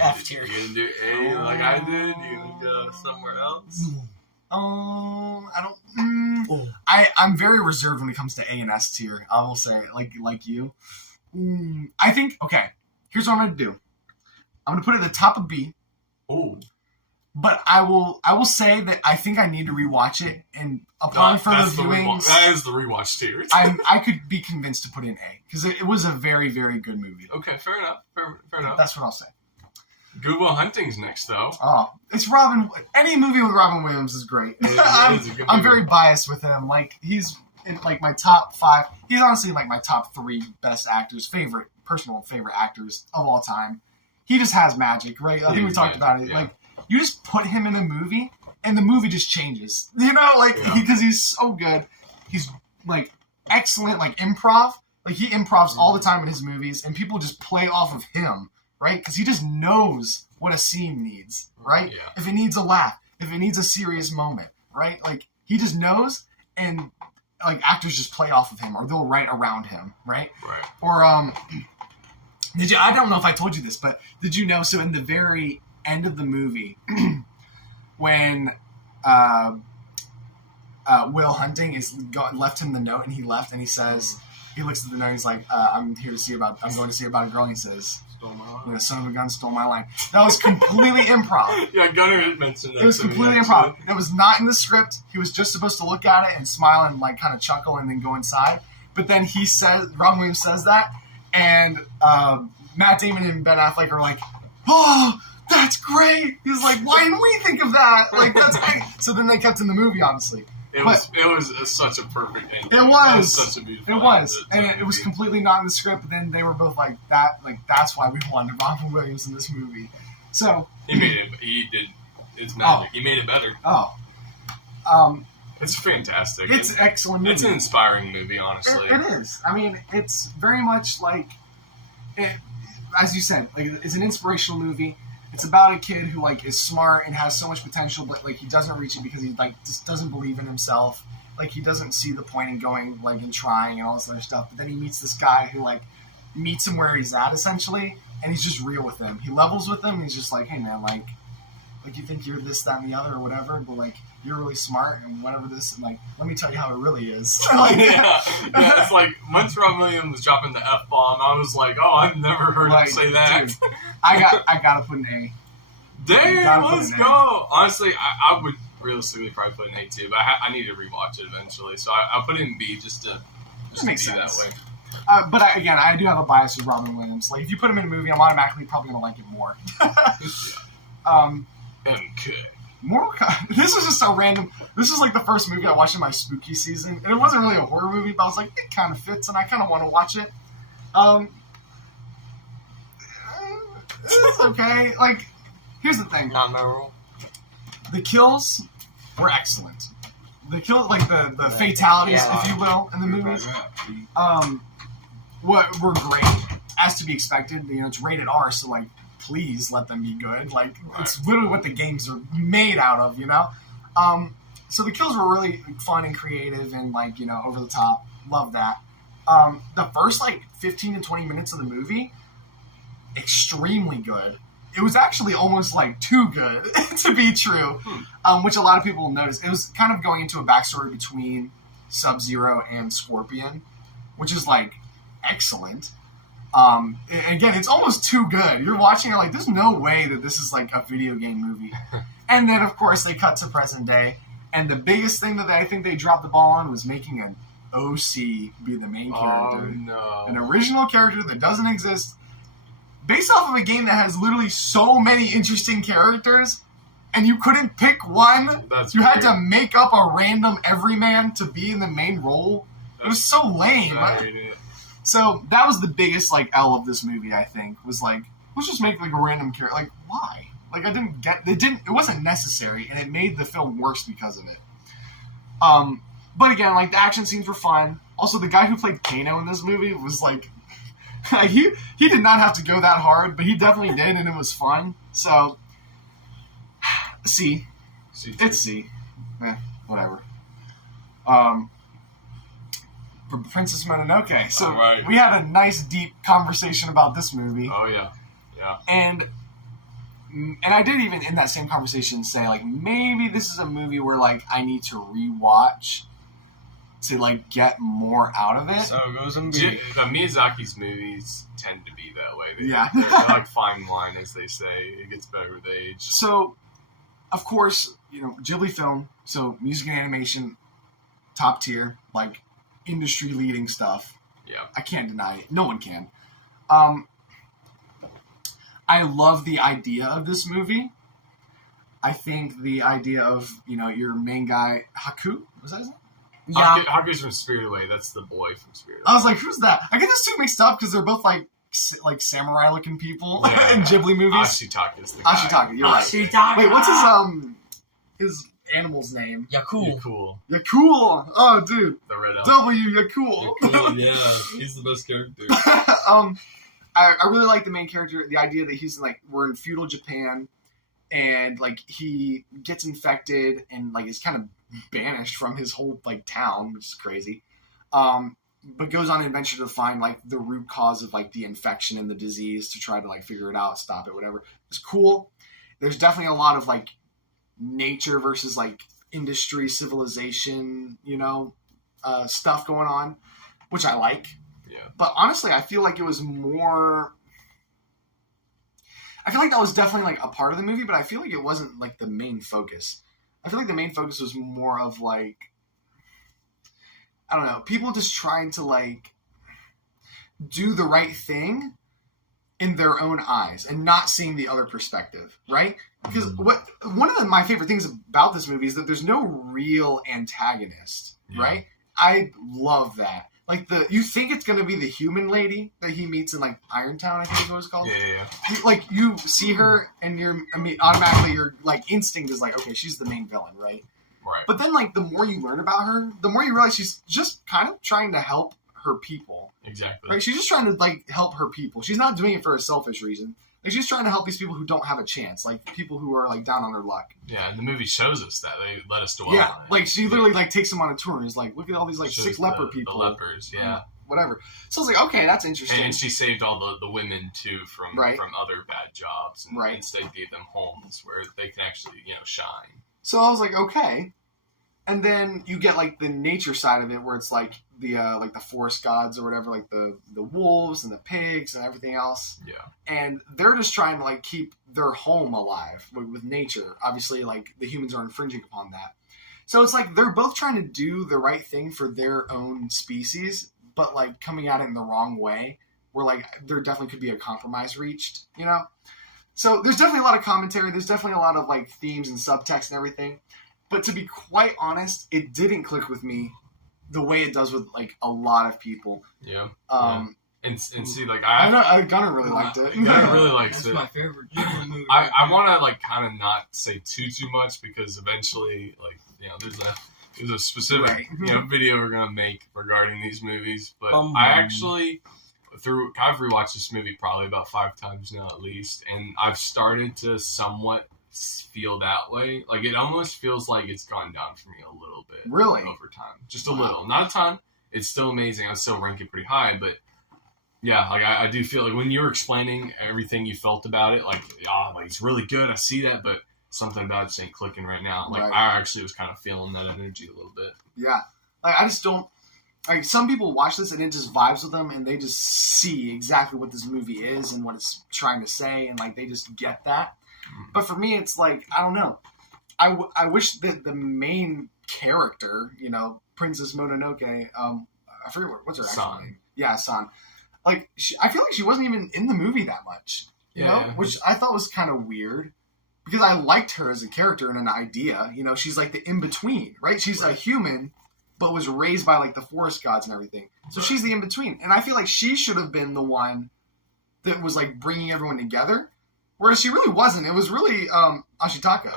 F tier. You gonna do A like I did? You gonna go somewhere else? I don't. I'm very reserved when it comes to A and S tier. I will say, like you. I think, okay, here's what I'm gonna do. I'm gonna put it at the top of B. Oh. But I will say that I think I need to rewatch it, and upon further viewings, that is the rewatch tier. I could be convinced to put in A because it was a very, very good movie. Okay, fair enough. Fair enough. That's what I'll say. Good Will Hunting's next, though. Oh, it's Robin. Any movie with Robin Williams is great. I'm very biased with him. Like, he's in like my top 5. He's honestly like my top 3 best actors, personal favorite actors of all time. He just has magic, right? I think we talked about it. Yeah. Like, you just put him in a movie, and the movie just changes. You know, like, because he's so good. He's, like, excellent, like, improv. Like, he improvs all the time in his movies, and people just play off of him, right? Because he just knows what a scene needs, right? Yeah. If it needs a laugh, if it needs a serious moment, right? Like, he just knows, and, like, actors just play off of him, or they'll write around him, right? Right. Or, I don't know if I told you this, but did you know, so in the very end of the movie, when Will Hunting left him the note and he left, and he says, he looks at the note and he's like, I'm going to see about a girl, and he says, Stole my line. You know, son of a gun stole my line. That was completely improv. Yeah, Gunnar mentioned that. It was completely improv. It was not in the script. He was just supposed to look at it and smile and like kind of chuckle and then go inside. But then Robin Williams says that, and Matt Damon and Ben Affleck are like, oh, that's great. He's like, why didn't we think of that? Like, that's great. So then they kept in the movie, honestly. It was such a perfect ending. It was. Such a beautiful It was. And it was completely not in the script, but then they were both like, that's why we wanted Robin Williams in this movie. So. It's magic. He made it better. It's fantastic. It's an excellent movie. It's an inspiring movie, honestly. It is. I mean, it's very much like, as you said, like, it's an inspirational movie. It's about a kid who, like, is smart and has so much potential, but, like, he doesn't reach it because he, like, just doesn't believe in himself. Like, he doesn't see the point in going, like, and trying and all this other stuff. But then he meets this guy who, like, meets him where he's at, essentially, and he's just real with him. He levels with him, and he's just like, hey, man, like, you think you're this, that, and the other or whatever, but, like, you're really smart and whatever this, and, like, let me tell you how it really is. Like, yeah, it's like, once Robin Williams was dropping the F-bomb, I was like, oh, I've never heard him say that. Dude, I gotta put an A. Damn, let's go. Honestly, I would realistically probably put an A too, but I need to rewatch it eventually, so I'll put it in B just to be that way. But I do have a bias with Robin Williams. Like, if you put him in a movie, I'm automatically probably gonna like it more. MK. Mortal Kombat. This was just so random. This is like the first movie I watched in my spooky season, and it wasn't really a horror movie, but I was like, it kind of fits, and I kind of want to watch it. It's okay. Like, here's the thing. Not memorable. The kills were excellent. The kills, like the fatalities, if you will, in the movies, what were great, as to be expected. You know, it's rated R, so like, please let them be good. Like, it's literally what the games are made out of, you know? So the kills were really fun and creative and, like, you know, over the top. Love that. The first, like, 15 to 20 minutes of the movie, extremely good. It was actually almost, like, too good to be true, which a lot of people will notice. It was kind of going into a backstory between Sub-Zero and Scorpion, which is, like, excellent. And again, it's almost too good. You're watching it like, there's no way that this is like a video game movie. And then, of course, they cut to present day. And the biggest thing that I think they dropped the ball on was making an OC be the main character. Oh, no. An original character that doesn't exist. Based off of a game that has literally so many interesting characters. And you couldn't pick one. You had to make up a random everyman to be in the main role. It was so lame. So that was the biggest like L of this movie. I think was like, let's just make like a random character. Like, why? Like, I didn't get it. It wasn't necessary, and it made the film worse because of it. But again, like the action scenes were fun. Also, the guy who played Kano in this movie was like, he did not have to go that hard, but he definitely did, and it was fun. So, C. It's C. Whatever. Princess Mononoke. So right. We had a nice, deep conversation about this movie. Oh yeah, yeah. And I did even in that same conversation say like maybe this is a movie where like I need to rewatch to like get more out of it. So it goes in Miyazaki's movies tend to be that way. Yeah. They're like fine wine, as they say. It gets better with age. So, of course, you know, Ghibli film, so music and animation, top tier, like industry leading stuff. Yeah. I can't deny it. No one can. I love the idea of this movie. I think the idea of, you know, your main guy, Haku, was that his name? Yeah. Haku's from Spirited Away. That's the boy from Spirited Away. I was like, who's that? I get those two mixed up because they're both like samurai-looking people in Ghibli movies. Ashitaka's the guy. Ashitaka, you're right. Ashitaka. Wait, what's his animal's name? Yakul. Cool. Yakul. Oh, dude. The red elf. W. Yakul. Cool, yeah, he's the best character. I really like the main character. The idea that he's like we're in feudal Japan, and like he gets infected and like is kind of banished from his whole like town, which is crazy. But goes on an adventure to find like the root cause of like the infection and the disease to try to like figure it out, stop it, whatever. It's cool. There's definitely a lot of like nature versus like industry, civilization, you know, stuff going on, which I like. Yeah. But honestly, I feel like it was more. I feel like that was definitely like a part of the movie, but I feel like it wasn't like the main focus. I feel like the main focus was more of like, I don't know, people just trying to like do the right thing in their own eyes and not seeing the other perspective, right? Because one of my favorite things about this movie is that there's no real antagonist, right? I love that. Like you think it's gonna be the human lady that he meets in like Irontown, I think is what it's called. Yeah. Like you see her and automatically your like instinct is like, okay, she's the main villain, right? Right. But then like the more you learn about her, the more you realize she's just kind of trying to help her people. Exactly. Right? She's just trying to like help her people. She's not doing it for a selfish reason. Like she's trying to help these people who don't have a chance, like people who are like down on their luck. Yeah, and the movie shows us that. They let us dwell Yeah, on it. like she literally like takes them on a tour and is like, look at all these like Shows sick leper people. The lepers, yeah. Whatever. So I was like, okay, that's interesting. And she saved all the women too from other bad jobs, and instead gave them homes where they can actually shine. So I was like, okay. And then you get like the nature side of it, where it's like the forest gods or whatever, like the wolves and the pigs and everything else. Yeah. And they're just trying to like keep their home alive with nature. Obviously, like the humans are infringing upon that. So it's like they're both trying to do the right thing for their own species, but like coming at it in the wrong way, where like there definitely could be a compromise reached, you know? So there's definitely a lot of commentary. There's definitely a lot of like themes and subtext and everything. But to be quite honest, it didn't click with me the way it does with like a lot of people. Yeah. And see, like Gunnar really liked it. Gunnar really likes That's it. my favorite Ghibli movie. I want to like kind of not say too much because eventually, like there's a specific video we're gonna make regarding these movies. But I actually I've rewatched this movie probably about 5 times now at least, and I've started to somewhat feel that way. Like it almost feels like it's gone down for me a little bit. Really? Over time. Just a little. Not a ton. It's still amazing. I still rank it pretty high, but yeah, like I do feel like when you were explaining everything you felt about it, like it's really good. I see that, but something about it just ain't clicking right now. Like I actually was kind of feeling that energy a little bit. Yeah. Like I just don't like some people watch this and it just vibes with them and they just see exactly what this movie is and what it's trying to say and like they just get that. But for me, it's like, I don't know. I wish that the main character, Princess Mononoke, I forget what's her actual name. Yeah, San. Like, I feel like she wasn't even in the movie that much, you know? Which I thought was kind of weird. Because I liked her as a character and an idea. She's like the in-between, right? She's a human but was raised by like the forest gods and everything. So she's the in between, and I feel like she should have been the one that was like bringing everyone together, whereas she really wasn't. It was really Ashitaka,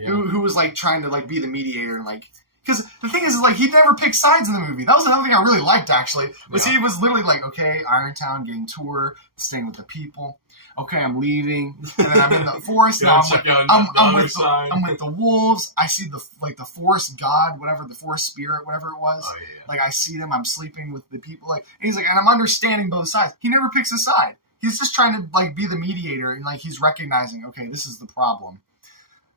yeah. who was like trying to like be the mediator and like. Because the thing is like he never picked sides in the movie. That was another thing I really liked actually. Was he was literally like, okay, Irontown getting tour, staying with the people. Okay, I'm leaving, and then I'm in the forest. Now I'm with the wolves. I see the forest god, whatever, the forest spirit, whatever it was. Oh, yeah. Like I see them. I'm sleeping with the people. Like, and he's like, and I'm understanding both sides. He never picks a side. He's just trying to like be the mediator, and like he's recognizing, okay, this is the problem.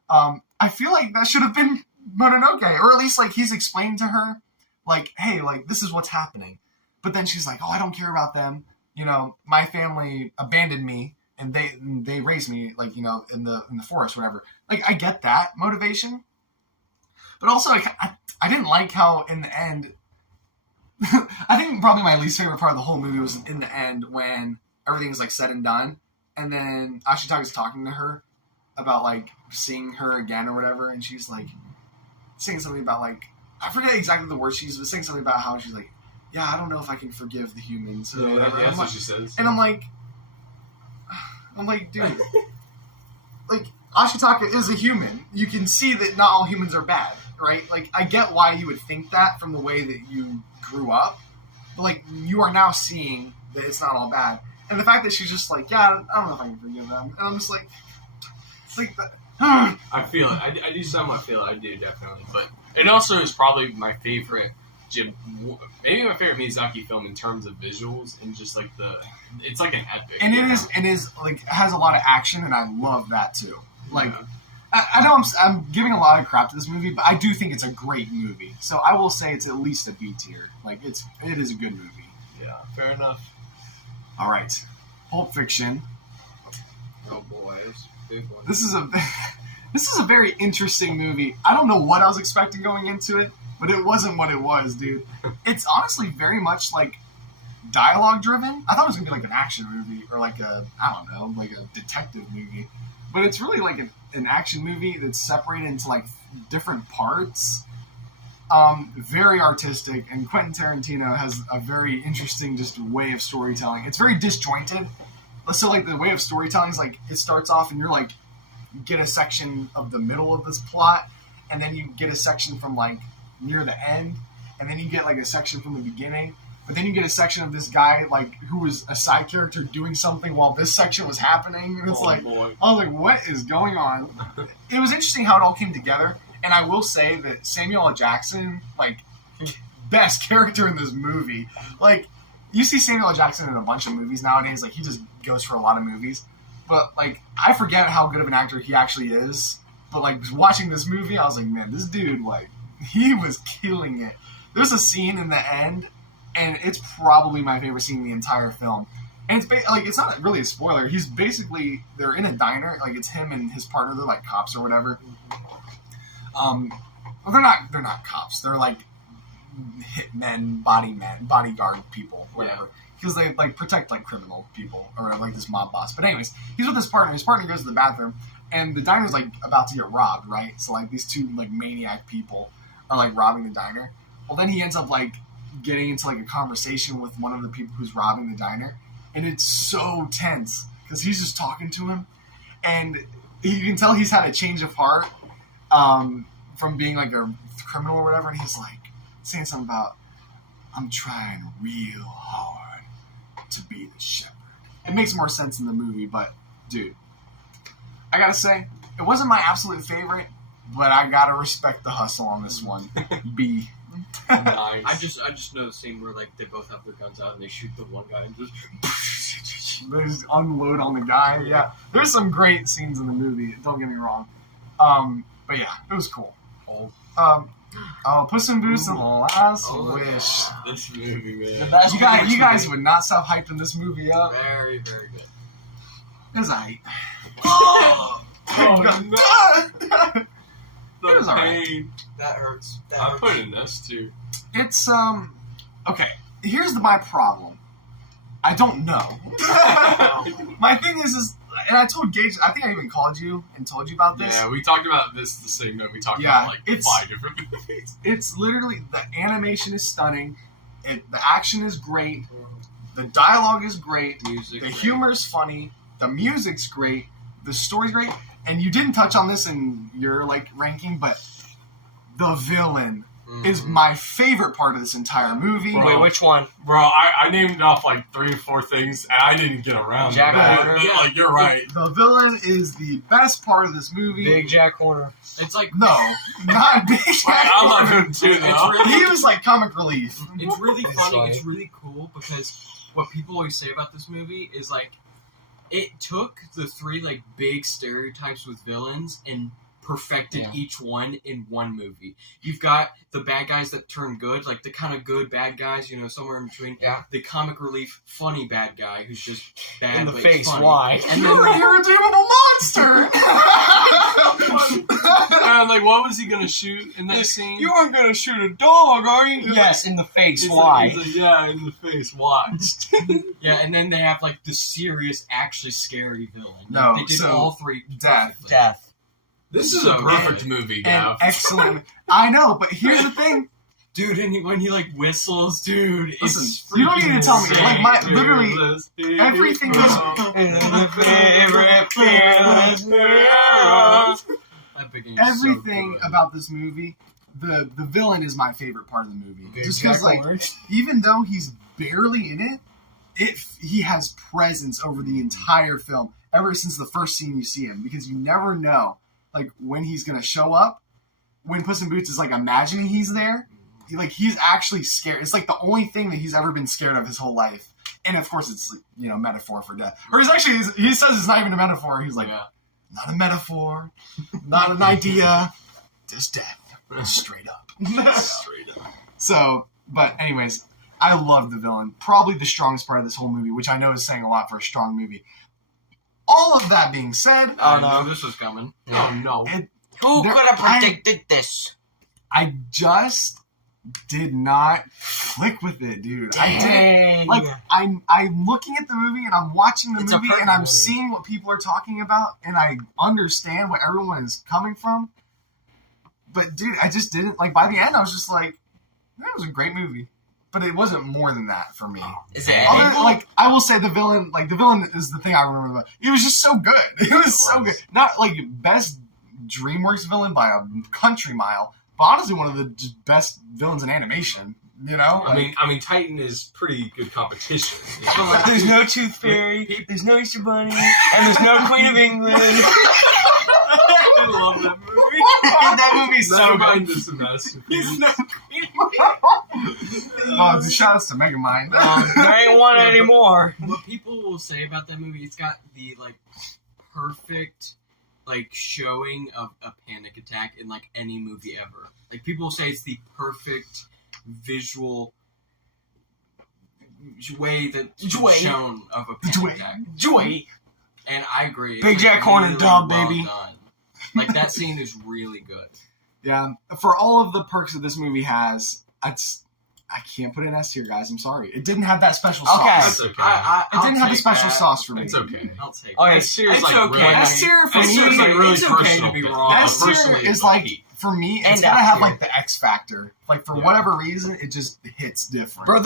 I feel like that should have been Mononoke, or at least like he's explained to her, like, hey, like this is what's happening. But then she's like, oh, I don't care about them. You know, my family abandoned me. And they raised me, like, you know, in the forest, whatever. Like, I get that motivation, but also like I didn't like how in the end. I think probably my least favorite part of the whole movie was in the end when everything's like said and done, and then Ashitaka's talking to her about like seeing her again or whatever, and she's like saying something about like I forget exactly the words she's saying something about how she's like, yeah, I don't know if I can forgive the humans or whatever. That's what she says. And I'm like, dude, like, Ashitaka is a human. You can see that not all humans are bad, right? Like, I get why you would think that from the way that you grew up, but, like, you are now seeing that it's not all bad. And the fact that she's just like, yeah, I don't know if I can forgive them. And I'm just like that. I feel it. I do something I feel it. I do, definitely. But it also is probably my favorite maybe my favorite Miyazaki film in terms of visuals and just like it's like an epic. And it is like has a lot of action, and I love that too. Like, yeah. I know I'm giving a lot of crap to this movie, but I do think it's a great movie. So I will say it's at least a B tier. Like it is a good movie. Yeah, fair enough. All right, Pulp Fiction. Oh boy, that's a big one. This is a very interesting movie. I don't know what I was expecting going into it. But it wasn't what it was, dude. It's honestly very much like dialogue driven. I thought it was gonna be like an action movie or like a detective movie. But it's really like an action movie that's separated into like different parts. Very artistic, and Quentin Tarantino has a very interesting just way of storytelling. It's very disjointed. So like the way of storytelling is like it starts off and you're like you get a section of the middle of this plot, and then you get a section from like near the end, and then you get like a section from the beginning, but then you get a section of this guy like who was a side character doing something while this section was happening, and it's boy. I was like, what is going on? It was interesting how it all came together, and I will say that Samuel L. Jackson, like, best character in this movie. Like, you see Samuel L. Jackson in a bunch of movies nowadays, like he just goes for a lot of movies, but like I forget how good of an actor he actually is, but like watching this movie I was like, man, this dude, like, he was killing it. There's a scene in the end, and it's probably my favorite scene in the entire film. And it's it's not really a spoiler. He's basically, they're in a diner, like it's him and his partner. They're like cops or whatever. Well, they're not cops. They're like hitmen, bodyguard people, whatever. Because they like protect like criminal people or like this mob boss. But anyways, he's with his partner. His partner goes to the bathroom, and the diner's like about to get robbed, right? So like these two like maniac people are like robbing the diner. Well, then he ends up like getting into like a conversation with one of the people who's robbing the diner, and it's so tense because he's just talking to him, and you can tell he's had a change of heart from being like a criminal or whatever, and he's like saying something about, I'm trying real hard to be the shepherd. It makes more sense in the movie, but dude, I gotta say, it wasn't my absolute favorite, but I gotta respect the hustle on this one. B. Nice. I just know the scene where like they both have their guns out and they shoot the one guy and just They just unload on the guy. Yeah, there's some great scenes in the movie. Don't get me wrong. But yeah, it was cool. Puss in Boots and the Last Wish. This movie, man. The best You guys would not stop hyping this movie up. very, very good. It was alright. The It was alright. pain. That hurts. That I hurts. put in this too. It's okay. Here's my problem. I don't know. My thing is and I told Gage, I think I even called you and told you about this. Yeah, we talked about this the segment. We talked about like 5 different movies. It's literally, the animation is stunning. The action is great. The dialogue is great. The humor is funny. The music's great. The story's great. And you didn't touch on this in your like ranking, but the villain is my favorite part of this entire movie. Wait, which one? Bro, I named off like 3 or 4 things, and I didn't get around to Jack that. Horner. Yeah, like, you're right. The villain is the best part of this movie. Big Jack Horner. It's like No, not Big Jack I love Horner. him too, though. He was like comic relief. It's really It's funny. funny. It's really cool because what people always say about this movie is like it took the 3 like big stereotypes with villains and perfected each one in one movie. You've got the bad guys that turn good, like the kind of good bad guys, you know, somewhere in between. Yeah. The comic relief, funny bad guy who's just bad In the but face, funny. why? And You're then an irredeemable monster! Like, what was he gonna shoot in that scene? You aren't gonna shoot a dog, are you? Yes, in the face. He's Why? like, yeah, in the face. Why? yeah, and then they have like the serious, actually scary villain. No, they did so, all 3. Death. perfectly. Death. This is So a perfect good. movie, And Gav. excellent. I know, but here's the thing. Dude, and when he like whistles, dude, Listen, it's you don't freaking need to tell me. insane, Like, my- dude. literally, everything is... That beginning is so Everything good. about this movie, the villain is my favorite part of the movie. Big Just Jack because, like, Horner. even though he's barely in it, he has presence over the entire film ever since the first scene you see him, because you never know like when he's gonna show up. When Puss in Boots is like imagining he's there, he's actually scared. It's like the only thing that he's ever been scared of his whole life. And of course, it's metaphor for death. Or he says it's not even a metaphor. He's like, not a metaphor, not an idea, just death, straight up. Straight up. So, but anyways, I love the villain. Probably the strongest part of this whole movie, which I know is saying a lot for a strong movie. All of that being said, I knew this was coming. Oh, no. Who There- could have predicted this? I just did not click with it, dude. I didn't. Dang. Like, I'm looking at the movie and I'm watching the It's a movie perfect and I'm movie. seeing what people are talking about and I understand what everyone is coming from. But dude, I just didn't, like, by the end I was just like, that was a great movie. But it wasn't more than that for me. Is it? Like, I will say the villain is the thing I remember about. It was just so good. It was so good. Not like best DreamWorks villain by a country mile, but honestly one of the just best villains in animation. You know? I mean, Titan is pretty good competition. You know? But, like, There's no Tooth Fairy, there's no Easter Bunny, and there's no Queen of England. I love that movie. That movie's so Never good. mind this masterpiece. Oh, shout outs to Megamind. There ain't one anymore. What people will say about that movie, it's got the like perfect like showing of a panic attack in like any movie ever. Like people will say it's the perfect visual way that Joy. shown of a Joy. panic attack. Joy. And I agree. Big It's Jack Horner really dub, well baby. done. Like that scene is really good. Yeah, for all of the perks that this movie has, I can't put an S tier, guys. I'm sorry. It didn't have that special sauce. Okay. That's okay. It didn't have a special sauce for me. It's okay. I'll take Oh, it. S tier is it's like okay. really, S tier for S tier is me, like really it's okay personal to be thing. wrong. S tier Personally, is like like, Pete. for me, And it's gonna F have tier. like the X factor. Like for Yeah. whatever reason, it just hits different. Bro,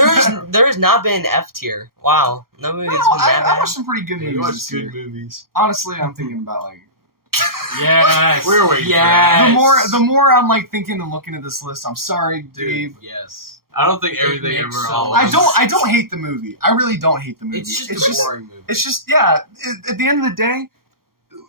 there's not been F tier. Wow. No movie No, that's been that I bad. watched some pretty good Yeah, you movies watch this good year. movies. Honestly, I'm thinking about like Yes. We're waiting for Yes. the more I'm like thinking and looking at this list. I'm sorry, Dave. Yes. I don't think It everything makes ever. so always- I don't hate the movie. I really don't hate the movie. It's just a boring movie. It's just, yeah. At the end of the day,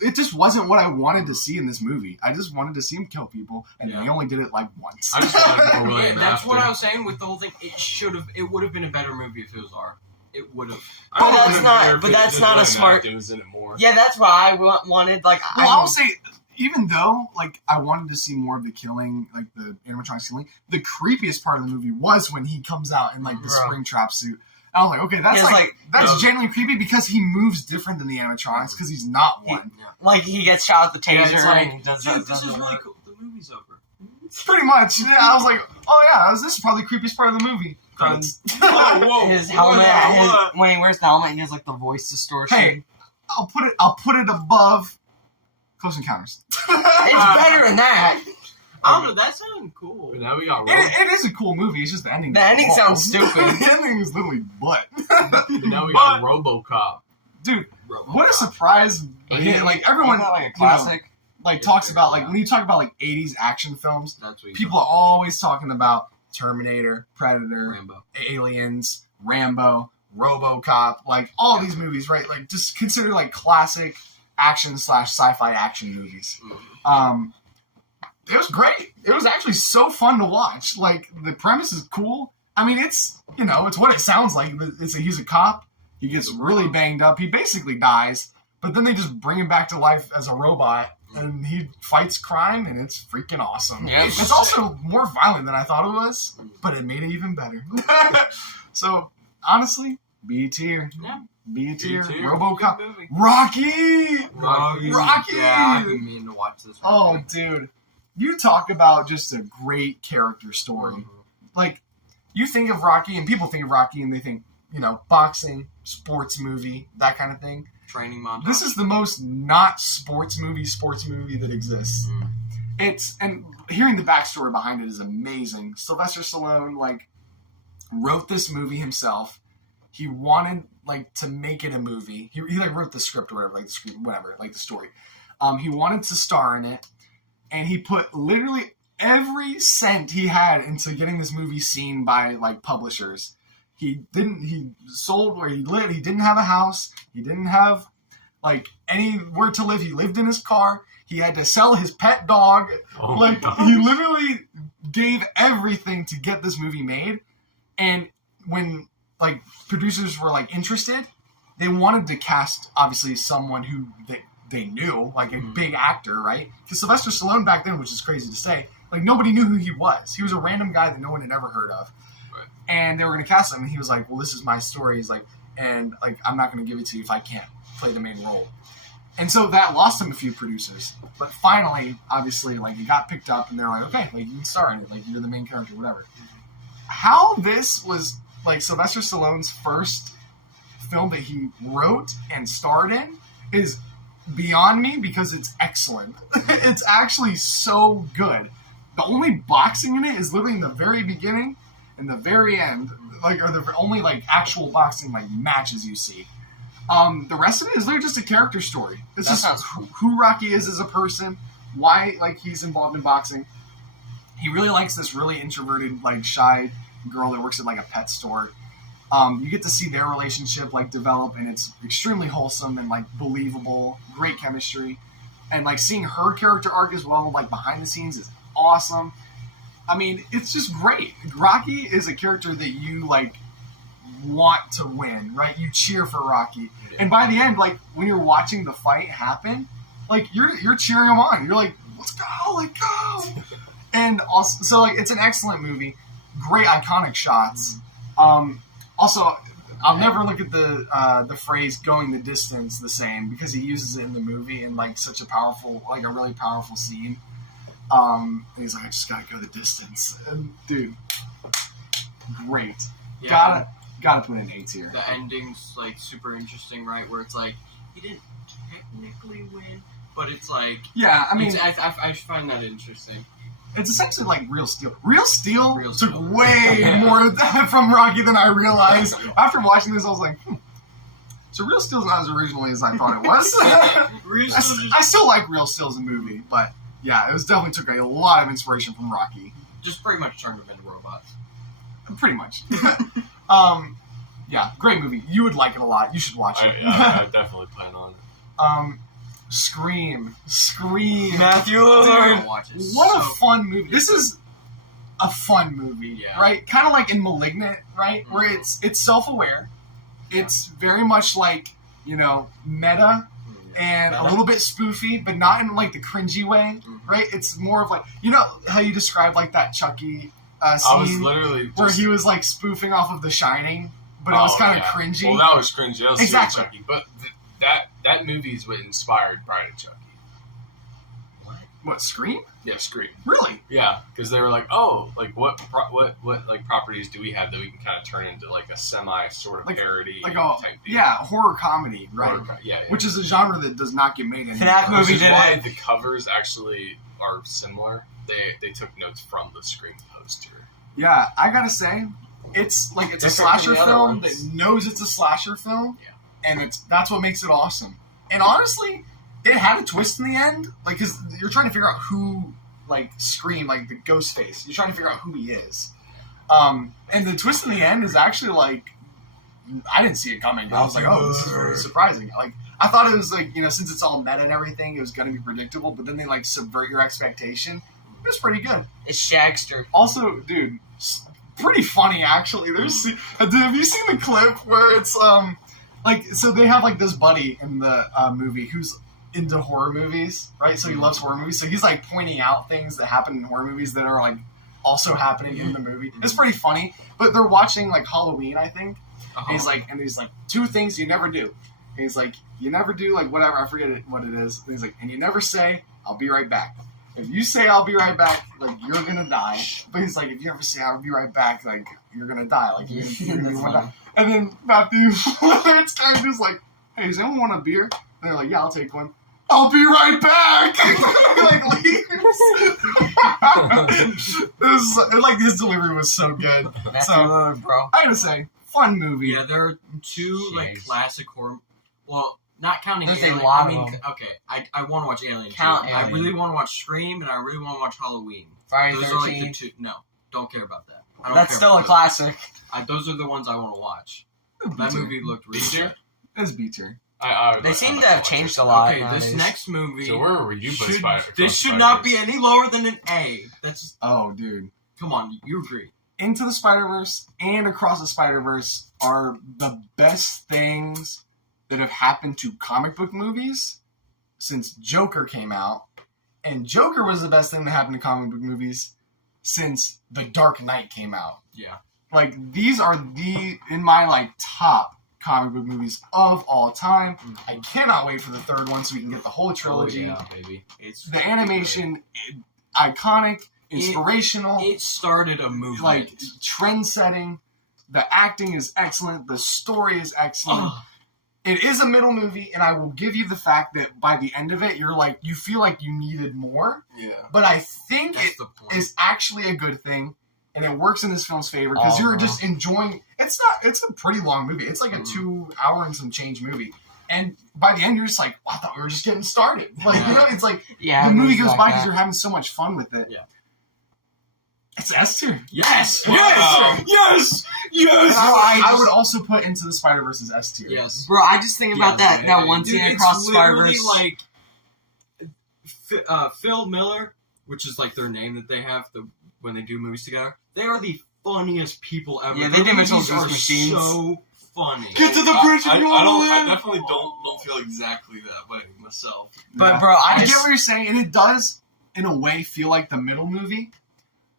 it just wasn't what I wanted to see in this movie. I just wanted to see him kill people, and Yeah. they only did it like once. I just wanted more William Yeah, that's what Afton. I was saying with the whole thing. It would have been a better movie if it was R. It would have. I But would've that's been not- there if but it that's was not a William smart- Afton was in it more. Yeah, that's why I wanted, like... Well, I'll say, even though, like, I wanted to see more of the killing, like, the animatronics killing, the creepiest part of the movie was when he comes out in, like, the Bro. Springtrap suit. I was like, okay, that's, Yeah, it's like, that's no. genuinely creepy because he moves different than the animatronics because he's not one. Like, he gets shot with the Yeah, taser it's like, and he does dude, this does is the really work. cool. The movie's over. Pretty much. Yeah, I was like, oh, yeah, this is probably the creepiest part of the movie. Credits. Whoa, His what helmet, was that? What? when he wears the helmet, he has, like, the voice distortion. Hey, I'll put it above Close Encounters. It's better than that. I don't know. That sounded cool. But now we got It is a cool movie. It's just the ending. The ending sounds stupid. The ending is literally butt. now we got RoboCop. Dude, RoboCop. what a surprise! Like everyone, Isn't that like a you know, classic? like It's talks very about like loud. when you talk about like 80s action films, That's what you people are always talking about Terminator, Predator, Rambo. Aliens, Rambo, RoboCop, like all these movies, right? Like just consider like classic action / sci-fi action movies. It was great. It was actually so fun to watch. Like the premise is cool. I mean, it's it's what it sounds like. He's a cop. He gets really banged up. He basically dies, but then they just bring him back to life as a robot, and he fights crime, and it's freaking awesome. Yeah, It's also more violent than I thought it was, but it made it even better. So honestly, B tier. Yeah. B tier. tier. RoboCop. Good movie. Rocky. Rocky! Yeah, I've been meaning to watch this. Oh, movie. dude. You talk about just a great character story. Like, you think of Rocky, and people think of Rocky, and they think, boxing, sports movie, that kind of thing. Training montage. This is the most not sports movie that exists. And hearing the backstory behind it is amazing. Sylvester Stallone, wrote this movie himself. He wanted, to make it a movie. He wrote the script or whatever, the story. He wanted to star in it, and he put literally every cent he had into getting this movie seen by, publishers. He sold where he lived. He didn't have a house. He didn't have, anywhere to live. He lived in his car. He had to sell his pet dog. Oh my gosh. He literally gave everything to get this movie made. And when, producers were, interested, they wanted to cast, obviously, someone who they knew, a big actor, right? Because Sylvester Stallone back then, which is crazy to say, nobody knew who he was. He was a random guy that no one had ever heard of. Right. And they were going to cast him, and he was like, well, this is my story. He's like, I'm not going to give it to you if I can't play the main role. And so that lost him a few producers. But finally, obviously, it got picked up, and they're like, okay, you can star in it. You're the main character, whatever. How this was, Sylvester Stallone's first film that he wrote and starred in is beyond me because it's excellent. It's actually so good. The only boxing in it is literally in the very beginning and the very end, are the only actual boxing matches you see. The rest of it is literally just a character story. It's That just sounds cool. who Rocky is as a person, why he's involved in boxing. He really likes this really introverted, shy girl that works at a pet store. You get to see their relationship develop, and it's extremely wholesome and believable, great chemistry, and seeing her character arc as well, behind the scenes is awesome. I mean, it's just great. Rocky is a character that you want to win, right? You cheer for Rocky, and by the end, when you're watching the fight happen, you're cheering him on. You're like, let's go, go! And also, so it's an excellent movie, great iconic shots. Also, I'll never look at the phrase "going the distance" the same because he uses it in the movie in such a powerful, a really powerful scene. And he's like, I just gotta go the distance, and dude, great. Yeah, Gotta put in A tier. the ending's super interesting, right? Where it's he didn't technically win, but it's Yeah, I mean, I find that interesting. it's essentially Real Steel. Real Steel Real took Steel. way more from Rocky than I realized. After watching this, I was like, so Real Steel's not as originally as I thought it was. I still like Real Steel as a movie, but yeah, it was definitely took a lot of inspiration from Rocky. Just pretty much turned them into robots. Pretty much. Yeah, great movie. You would like it a lot. You should watch it. I definitely plan on it. Scream. Matthew I'm Lillard. gonna watch it. What a So- fun movie. This is a fun movie, Yeah. right? Kind of like in Malignant, right? Where it's self-aware. It's very much meta and a little bit spoofy, but not in the cringy way, right? It's more of how you describe that Chucky I was scene literally just, where he was spoofing off of The Shining, but it was kind of yeah. cringy. Well, that was cringy. That was Exactly. Chucky. But that movie is what inspired Bride of Chucky. What? What, Scream? Yeah, Scream. Really? Yeah, because they were like, oh, like what like properties do we have that we can kind of turn into like a semi sort of parody Like type deal? horror comedy, right? Yeah. Which is a genre that does not get made anymore. That movie Which is did why it. the covers actually are similar. They took notes from the Scream poster. Yeah, I gotta say, it's a Different slasher from the other film ones. that knows it's a slasher film, Yeah. and that's what makes it awesome. And honestly, it had a twist in the end, like, because you're trying to figure out who, like, Scream, like, the ghost face. You're trying to figure out who he is. And the twist in the end is actually, like, I didn't see it coming. I was like, oh, this is really surprising. Like, I thought it was, like, since it's all meta and everything, it was going to be predictable, but then they, like, subvert your expectation. It was pretty good. It's Shagster. Also, dude, pretty funny, actually. Have you seen the clip where it's, so they have, like, this buddy in the movie who's into horror movies, right? So he loves horror movies. So he's like pointing out things that happen in horror movies that are like also happening in the movie. It's pretty funny. But they're watching like Halloween, I think. And he's like, 2 things you never do. And he's like, you never do like whatever, I forget what it is. And he's like, and you never say, I'll be right back. If you say I'll be right back, like you're gonna die. But he's like, if you ever say I'll be right back, like you're gonna die. Like you're gonna die. And then Matthew Lillard's character's like, hey, does anyone want a beer? And they're like, yeah, I'll take one. I'll be right back. Like leaves. His delivery was so good. So, bro. I gotta say, fun movie. Yeah, there are 2 like classic horror. Well, not counting There's Alien. a lot I mean, of them. okay, I want to watch Alien. Count too. I Alien. really want to watch Scream, and I really want to watch Halloween. Friday Those 13. are like the 2. No, don't care about that. I don't That's care still about a those. classic. Those are the ones I want to watch. That movie looked really good. It's B-tier. They seem to have changed a lot. Okay, nowadays. this next movie. So where were you put Spider? This should not be any lower than an A. That's Oh, dude. come on, you agree? Into the Spider-Verse and Across the Spider-Verse are the best things that have happened to comic book movies since Joker came out. And Joker was the best thing that happened to comic book movies since The Dark Knight came out. Yeah. Like, these are in my, like, top comic book movies of all time. I cannot wait for the 3rd one so we can get the whole trilogy. Oh, yeah, baby. It's The animation, iconic, inspirational. It started a movement. Like, trend-setting. The acting is excellent. The story is excellent. It is a middle movie, and I will give you the fact that by the end of it, you feel like you needed more. Yeah. But I think That's it the point. is actually a good thing, and it works in this film's favor because you're just enjoying. It's a pretty long movie. It's like a 2 hour and some change movie, and by the end, you're just like, I thought we were just getting started. Like it's like the movie goes by because you're having so much fun with it. Yeah. It's S tier. Yes! Wow. Yes! Yes! I would also put Into the Spider-Verse as S tier. Yes. Bro, I just think about Yes, that one scene Dude, across it's the Spider-Verse. literally like Phil Miller, which is like their name that they have when they do movies together. They are the funniest people ever. Yeah, they Their do Mitchell movies are Machines. so funny. Get to the bridge and you I definitely don't feel exactly that way myself. But, bro, I get what you're saying, and it does, in a way, feel like the middle movie.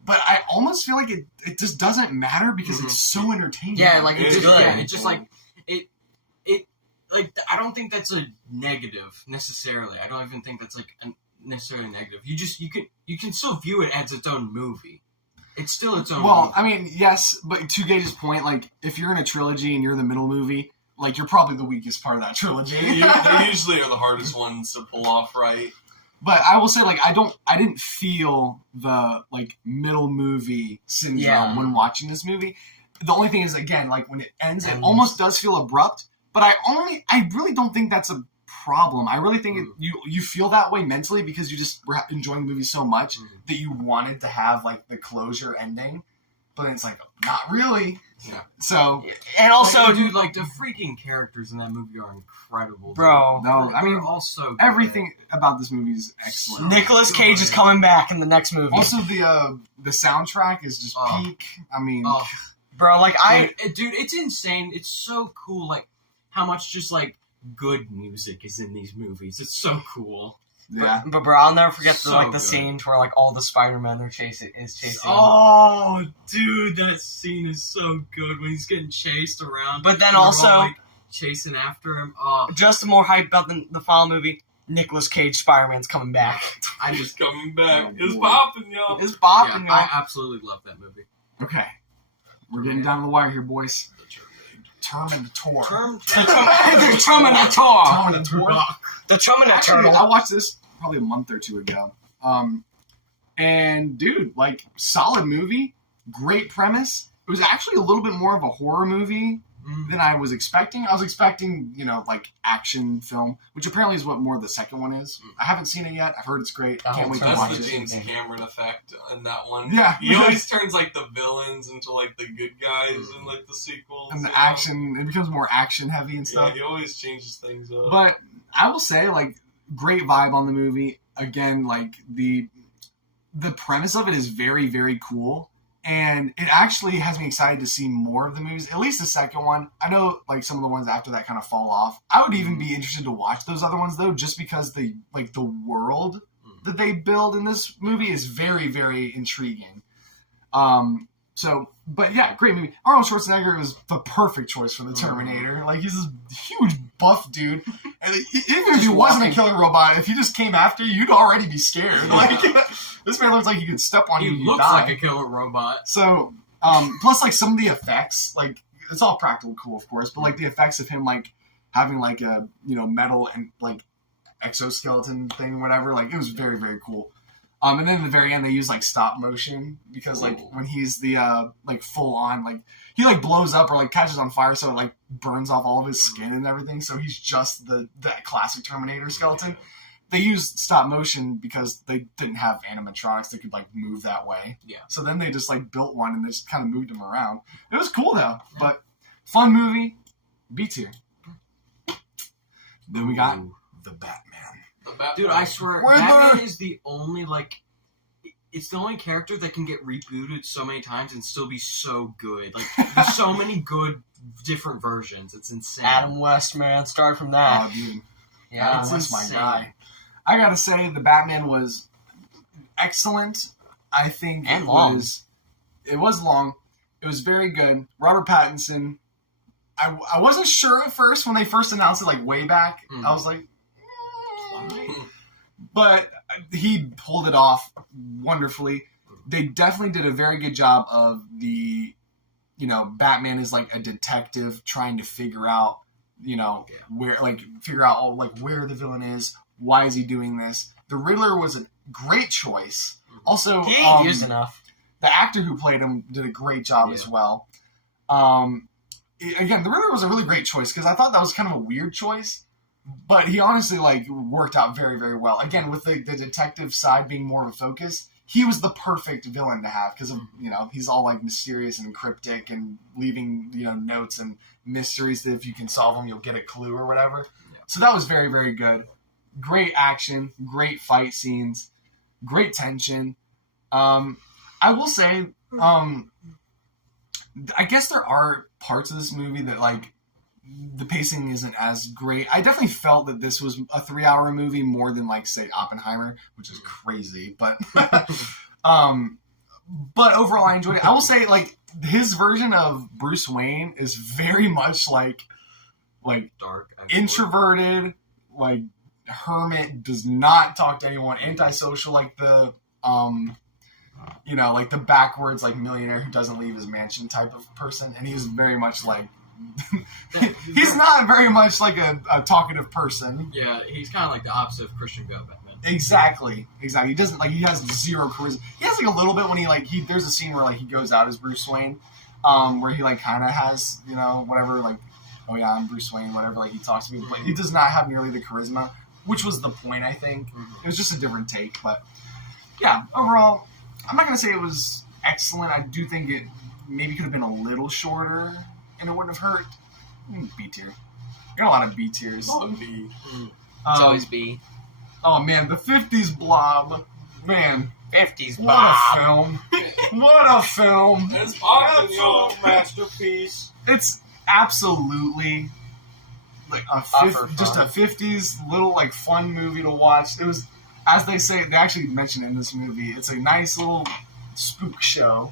But I almost feel like it just doesn't matter because it's so entertaining. Yeah, like, it's It's good. Yeah, it's just like it like I don't think that's a negative necessarily. I don't even think that's like necessarily negative. You can still view it as its own movie. It's still its own. Well, movie. I mean, yes, but to Gage's point, like, if you're in a trilogy and you're the middle movie, like, you're probably the weakest part of that trilogy. They usually are the hardest ones to pull off right. But I will say, like, I didn't feel the, like, middle movie syndrome when watching this movie. The only thing is, again, like, when it ends, it almost does feel abrupt. But I really don't think that's a problem. I really think you feel that way mentally because you just were enjoying the movie so much that you wanted to have, like, the closure ending. But it's like, not really. Yeah. So, And also, dude, like the freaking characters in that movie are incredible, bro. no, I mean, they're also everything about this movie is excellent. Nicolas Cage is coming back in the next movie. Also, the soundtrack is just peak. I mean, bro, like dude, it's insane. It's so cool, like how much just like good music is in these movies. It's so cool. yeah. But bro, I'll never forget So the good. scenes where like all the Spider-Men are chasing. Oh, dude, that scene is so good when he's getting chased around. But then and they're also- all, like, chasing after him. Oh, Just more hype about the final movie. Nicolas Cage Spider-Man's coming back. I He's just coming back. Oh, It's boy. popping, y'all. It's bopping, I absolutely love that movie. Okay. We're getting down to the wire here, boys. Terminator. The Terminator. The Terminator. Actually, I watched this probably a month or two ago. And dude, like, solid movie, great premise. It was actually a little bit more of a horror movie than I was expecting. I was expecting, like, action film, which apparently is what more the second one is. I haven't seen it yet. I've heard it's great. I can't wait to That's watch the it. James Cameron effect in that one. Yeah. He always turns, like, the villains into, like, the good guys in, like, the sequels. And the action, it becomes more action heavy and stuff. Yeah, he always changes things up. But I will say, like, great vibe on the movie. Again, like, the premise of it is very, very cool. And it actually has me excited to see more of the movies, at least the second one. I know, like, some of the ones after that kind of fall off. I would even be interested to watch those other ones, though, just because the world that they build in this movie is very, very intriguing. But yeah, great movie. Arnold Schwarzenegger was the perfect choice for the Terminator. Like, he's this huge buff dude. And even if he wasn't a killer robot, if he just came after you, you'd already be scared. Like, this man looks like he could step on you and He you looks die. like a killer robot. So, plus, like, some of the effects, like, it's all practical cool, of course, but, like, the effects of him, like, having, like, a, metal and, like, exoskeleton thing, whatever, like, it was very, very cool. And then at the very end, they use, like, stop motion, because, like, when he's the, like, full on, like, he, like, blows up or, like, catches on fire, so it, like, burns off all of his skin and everything, so he's just that classic Terminator skeleton. They used stop motion because they didn't have animatronics that could, like, move that way. Yeah. So then they just, like, built one and they just kind of moved him around. It was cool, though. Yeah. But fun movie. B tier. Then we got the Batman. Dude, I swear, Batman is the only, like, it's the only character that can get rebooted so many times and still be so good. Like, there's so many good, different versions. It's insane. Adam West, man, start from that. Oh, dude. Yeah, Adam West, my guy. I gotta say, the Batman was excellent. I think and it long. It was long. It was very good. Robert Pattinson. I wasn't sure at first when they first announced it, like, way back. I was like, but he pulled it off wonderfully. They definitely did a very good job of the, Batman is like a detective trying to figure out, where where the villain is, why is he doing this. The Riddler was a great choice. Also, he ain't used enough. The actor who played him did a great job as well. Again, the Riddler was a really great choice because I thought that was kind of a weird choice. But he honestly, like, worked out very, very well. Again, with the detective side being more of a focus, he was the perfect villain to have because, he's all, like, mysterious and cryptic and leaving, notes and mysteries that if you can solve them, you'll get a clue or whatever. Yeah. So that was very, very good. Great action, great fight scenes, great tension. I will say, I guess there are parts of this movie that, like, the pacing isn't as great. I definitely felt that this was a 3-hour movie more than, like, say, Oppenheimer, which is crazy, but but overall I enjoyed it. I will say, like, his version of Bruce Wayne is very much like dark, introverted, like, hermit, does not talk to anyone, antisocial, like the like the backwards, like, millionaire who doesn't leave his mansion type of person, and he's very much like he's not very much like a talkative person. Yeah, he's kind of like the opposite of Christian Bale Batman. Exactly. He doesn't, like, he has zero charisma. He has, like, a little bit when there's a scene where, like, he goes out as Bruce Wayne, where he, like, kind of has, whatever, like, oh yeah, I'm Bruce Wayne, whatever, like, he talks to people, but he does not have nearly the charisma, which was the point, I think. It was just a different take, but yeah, overall, I'm not going to say it was excellent. I do think it maybe could have been a little shorter, and it wouldn't have hurt. B tier. Got a lot of B tiers. A lot of B. It's always B. Oh man, the 50s Blob. Man. 50s What Blob. a film. What a film. It's awesome, Absolute masterpiece. It's absolutely like just a 50s little, like, fun movie to watch. It was, as they say, they actually mention in this movie, it's a nice little spook show,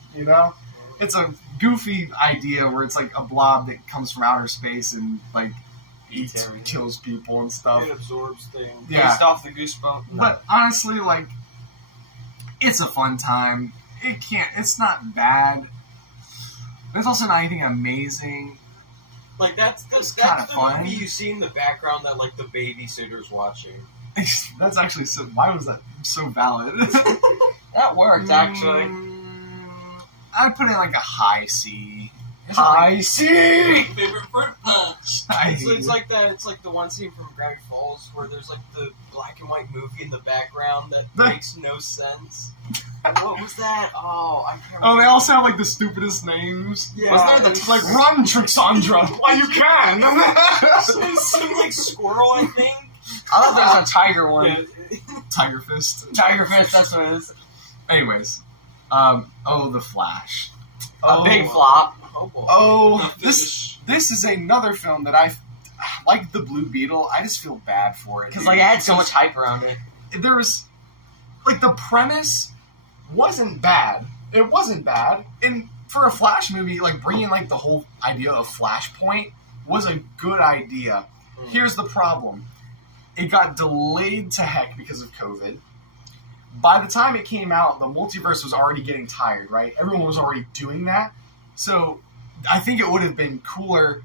It's a goofy idea where it's like a blob that comes from outer space and, like, eats, everything. kills people and stuff. It absorbs things. Yeah. Based off the Goosebumps. But honestly, like, it's a fun time. It's not bad. It's also not anything amazing. Like that's It's the kinda fun. movie you see in the background that like the babysitter's watching. That's actually so. Why was that so valid? That worked, actually. I'd put it in like a high C. High C! Favorite fruit punch. I So hate it's it. like that. It's like the one scene from Gravity Falls where there's like the black and white movie in the background that makes no sense. What was that? Oh, I can't. Oh, they remember. also have like the stupidest names. Yeah, Wasn't there it's like run, Trixandra? Why you can? Some like squirrel, I think. I thought there was a tiger one. Yeah. Tiger Fist. Tiger Fist, that's what it is. Anyways, The Flash. A big flop. Oh, boy. Oh, this is another film that like the Blue Beetle. I just feel bad for it Because, like, it had so much hype around it. There was, like, the premise wasn't bad. It wasn't bad, and for a Flash movie, like bringing like the whole idea of Flashpoint was a good idea. Here's the problem: it got delayed to heck because of COVID. By the time it came out, the multiverse was already getting tired, right? Everyone was already doing that. So I think it would have been cooler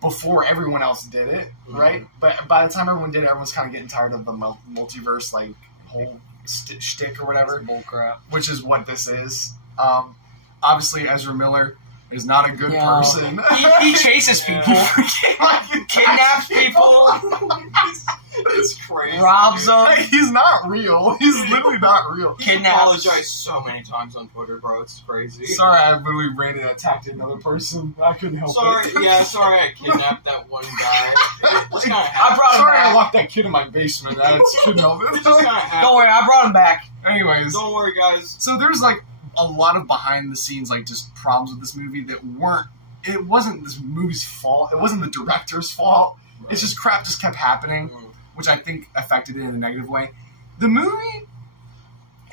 before everyone else did it, right? But by the time everyone did it, everyone's kind of getting tired of the multiverse, like, whole shtick or whatever. Bullcrap. Which is what this is. Obviously, Ezra Miller is not a good Yeah. person. He chases people. Kidnaps people. It's crazy. Robs them. He's not real. He's literally not real. He Kidnaps. apologized so many times on Twitter, bro. It's crazy. Sorry, I literally ran and attacked another person. I couldn't help Sorry, it. yeah, sorry I kidnapped that one guy. It just kinda I brought him Sorry, I back. locked that kid in my basement. I just couldn't help It it. just kinda happened. Don't worry, I brought him back. Anyways, Don't worry, guys. so there's like a lot of behind the scenes, like, just problems with this movie that weren't. It wasn't this movie's fault. It wasn't the director's fault. It's just crap just kept happening, which I think affected it in a negative way. The movie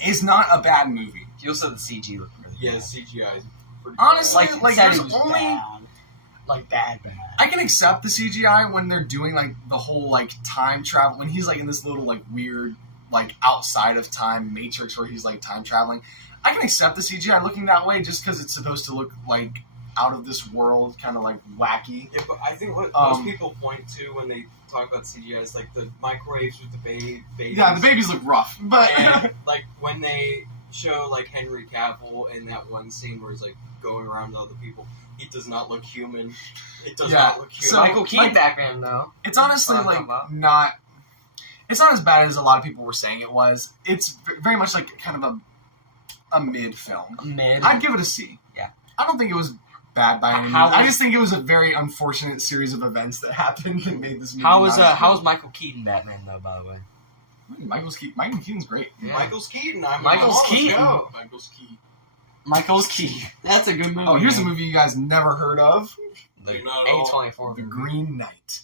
is not a bad movie. You also the CG looked really Yeah, bad. CGI is pretty Honestly, bad. like, said there's it was only. bad. Like bad. I can accept the CGI when they're doing like the whole like time travel, when he's like in this little like weird like outside of time matrix where he's like time traveling. I can accept the CGI looking that way just because it's supposed to look like out of this world, kind of like wacky. Yeah, but I think what most people point to when they talk about CGI is like the microwaves with the babies. Yeah, the babies look rough, but And like when they show like Henry Cavill in that one scene where he's like going around to other people, he does not look human. It does Yeah, not look so- human. Michael Keaton Batman though. it's honestly That's what like I'm talking about. not. It's not as bad as a lot of people were saying it was. It's very much like kind of a mid film. Mid. I'd give it a C. Yeah. I don't think it was bad by any means. How was- I just think it was a very unfortunate series of events that happened that made this movie. How was not as how was good. Michael Keaton Batman though? By the way. Michael Keaton's great. Yeah. Michael's Keaton. I'm Michael's on, let's Keaton. go. Michael's Keaton. That's a good movie. Oh, here's a movie you guys never heard of: The Not at all. A24. The Green Knight.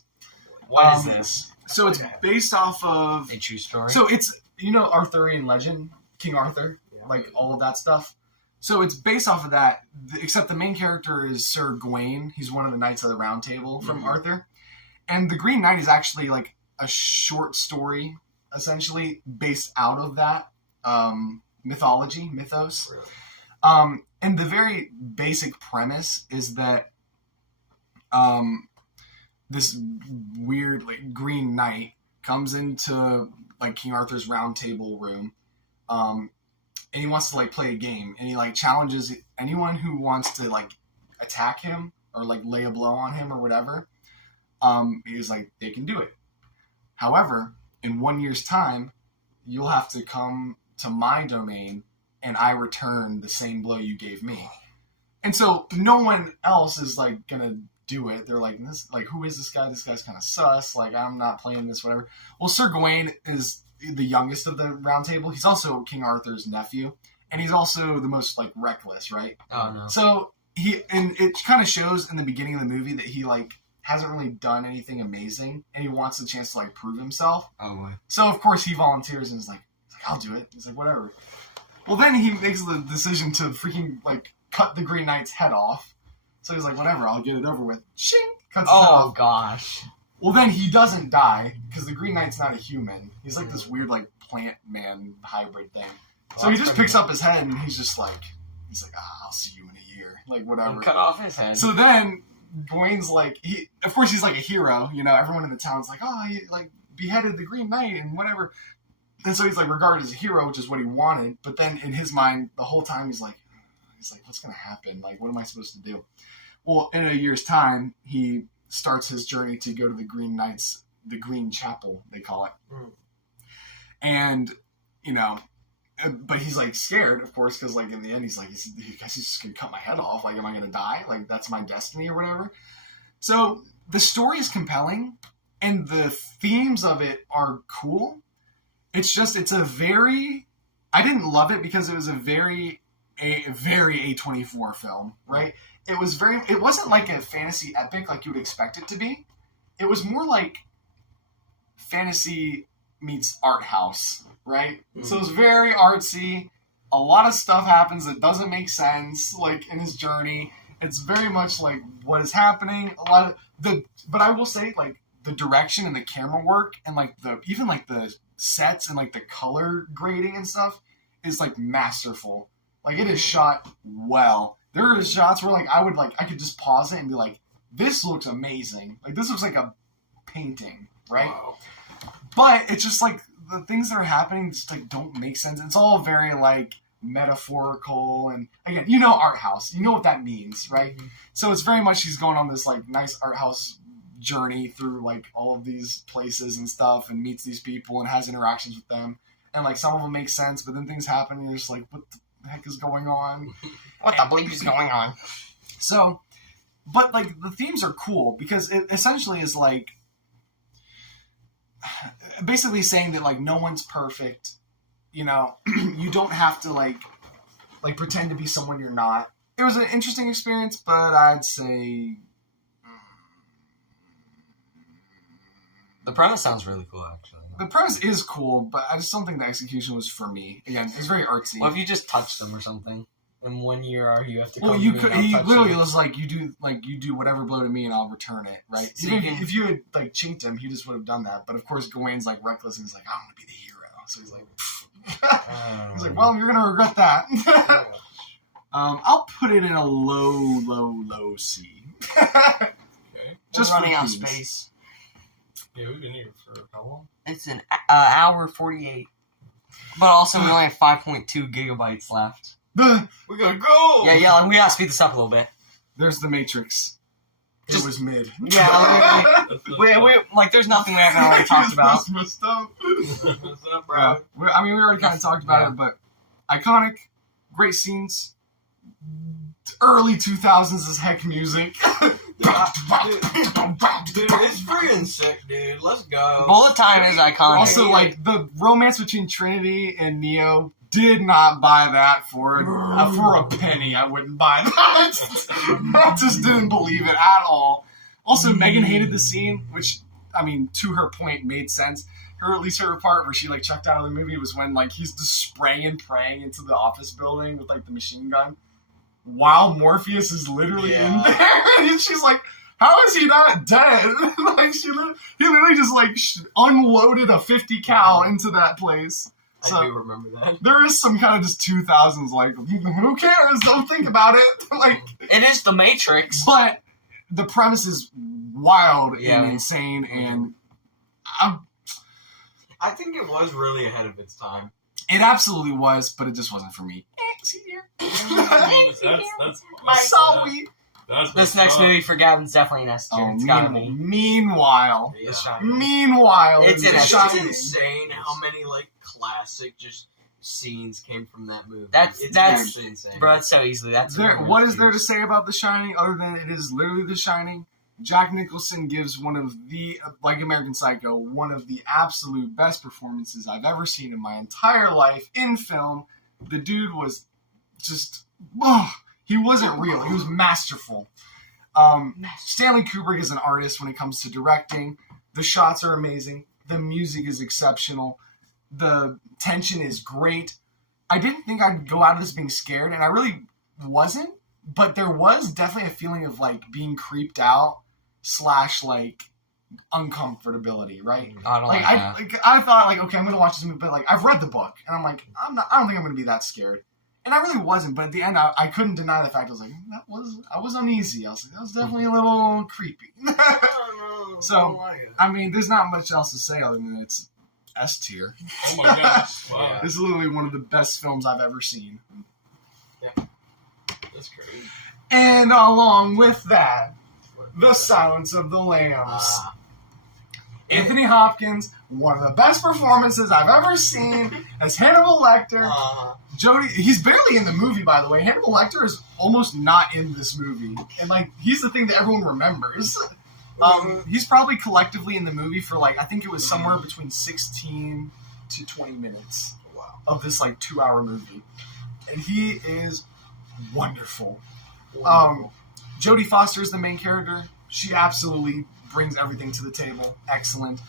What is this? So it's based off of. A true story. So it's Arthurian legend, King Arthur, like all of that stuff. So it's based off of that, except the main character is Sir Gawain. He's one of the Knights of the Round Table from Arthur. And The Green Knight is actually like a short story, essentially, based out of that mythos. Really? And the very basic premise is that this weird like Green Knight comes into like King Arthur's Round Table room, and he wants to like play a game, and he like challenges anyone who wants to like attack him or like lay a blow on him or whatever. He's like, they can do it. However, in 1 year's time, you'll have to come to my domain, and I return the same blow you gave me. And so no one else is like gonna do it. They're like, this, like, who is this guy? This guy's kind of sus. Like, I'm not playing this, whatever. Well, Sir Gawain is the youngest of the Round Table. He's also King Arthur's nephew, and he's also the most like reckless, right? oh no. So and it kind of shows in the beginning of the movie that he like hasn't really done anything amazing, and he wants a chance to like prove himself. Oh boy. So of course he volunteers and is like, I'll do it. He's like, whatever. Well, then he makes the decision to freaking like cut the Green Knight's head off. So he's like, whatever, I'll get it over with. Shing! Cuts his head Oh off. gosh. Well, then he doesn't die because the Green Knight's not a human. He's like this weird like plant man hybrid thing. So he just picks up his head and he's like, I'll see you in a year, like whatever. Cut off his head. So then Gawain's like, of course he's like a hero, you know. Everyone in the town's like, oh, he like beheaded the Green Knight and whatever. And so he's like regarded as a hero, which is what he wanted. But then in his mind, the whole time he's like, what's gonna happen? Like, what am I supposed to do? Well, in a year's time, he starts his journey to go to the Green Knights, the Green Chapel, they call it. And, you know, but he's like scared, of course, because like in the end, he's like, I guess he's just gonna cut my head off. Like, am I gonna die? Like, that's my destiny or whatever. So the story is compelling, and the themes of it are cool. It's a very, I didn't love it because it was a very A24 film, right? It wasn't like a fantasy epic like you would expect it to be. It was more like fantasy meets art house, right? So it was very artsy. A lot of stuff happens that doesn't make sense, like in his journey. It's very much like what is happening. But I will say, like, the direction and the camera work and like even the sets and like the color grading and stuff is like masterful. Like, it is shot well. There are shots where like I could just pause it and be like, this looks amazing. Like, this looks like a painting, right? Wow. But it's just like the things that are happening just like don't make sense. It's all very like metaphorical, and again, you know, art house. You know what that means, right? Mm-hmm. So it's very much he's going on this like nice art house journey through like all of these places and stuff, and meets these people and has interactions with them, and like some of them make sense, but then things happen and you're just like, what the heck is going on? What the bleep is going on? So, but like the themes are cool because it essentially is like basically saying that like no one's perfect, you know. You don't have to like pretend to be someone you're not. It was an interesting experience, but I'd say the premise sounds really cool, actually. The premise is cool, but I just don't think the execution was for me. Again, it's very artsy. Well, if you just touch them or something, in 1 year you have to. Well, you could. He literally was like, you do whatever blow to me, and I'll return it. Right? So even if you had like chinked him, he just would have done that. But of course, Gawain's like reckless, and he's like, I want to be the hero. So he's like, he's like, well, you're gonna regret that. I'll put it in a low C. Okay. Just running for out of themes. space. Yeah, we've been here for how long? It's an hour 48, but also we only have 5.2 gigabytes left. We gotta go! Yeah, we gotta speed this up a little bit. There's the Matrix. It was mid. Yeah, we like there's nothing we haven't already talked about. What's up? What's up, bro? We already kind of talked about it, but iconic, great scenes. Early 2000s is heck music. Dude, it's freaking sick, dude. Let's go. Bullet time is iconic. Also, like, the romance between Trinity and Neo, did not buy that for a penny. I wouldn't buy that. I just didn't believe it at all. Also, Megan hated the scene, which, I mean, to her point, made sense. At least her part where she, like, checked out of the movie was when, like, he's just spraying and praying into the office building with, like, the machine gun, while Morpheus is literally in there. And she's like, how is he not dead? Like, he literally just, like, unloaded a 50 cal into that place. So, I do remember that. there is some kind of just 2000s, like, who cares? Don't think about it. Like, it is the Matrix. but the premise is wild Yeah. and insane, and I think it was really ahead of its time. it absolutely was, but it just wasn't for me. See here. That's Sorry. This next movie for Gavin's definitely an S tier. It's gotta be. Meanwhile, Yeah. The Shining. it's It's an The S tier. It's Shining. insane how many like classic just scenes came from that movie. That's- it's that's- actually insane. Bro, it's so easily. That's What is there to say about The Shining other than it is literally The Shining? Jack Nicholson gives one of the, like American Psycho, one of the absolute best performances I've ever seen in my entire life in film. The dude was just, he wasn't real. He was masterful. Stanley Kubrick is an artist when it comes to directing. The shots are amazing. The music is exceptional. The tension is great. I didn't think I'd go out of this being scared, and I really wasn't. But there was definitely a feeling of like being creeped out / like uncomfortability, right? I don't like that. I thought like, okay, I'm gonna watch this movie, but like I've read the book, and I'm like, I don't think I'm gonna be that scared. And I really wasn't, but at the end, I couldn't deny the fact. I was like, I was uneasy. I was like, that was definitely a little creepy. So, I mean, there's not much else to say other than it's S tier. Oh my gosh! Wow, This is literally one of the best films I've ever seen. that's crazy. And along with that, The Silence of the Lambs. Anthony Hopkins, one of the best performances I've ever seen as Hannibal Lecter. Jodie, he's barely in the movie, by the way. Hannibal Lecter is almost not in this movie. And, like, he's the thing that everyone remembers. He's probably collectively in the movie for, like, I think it was somewhere between 16 to 20 minutes of this, like, 2-hour movie. And he is wonderful. Jodie Foster is the main character. She absolutely brings everything to the table. Excellent.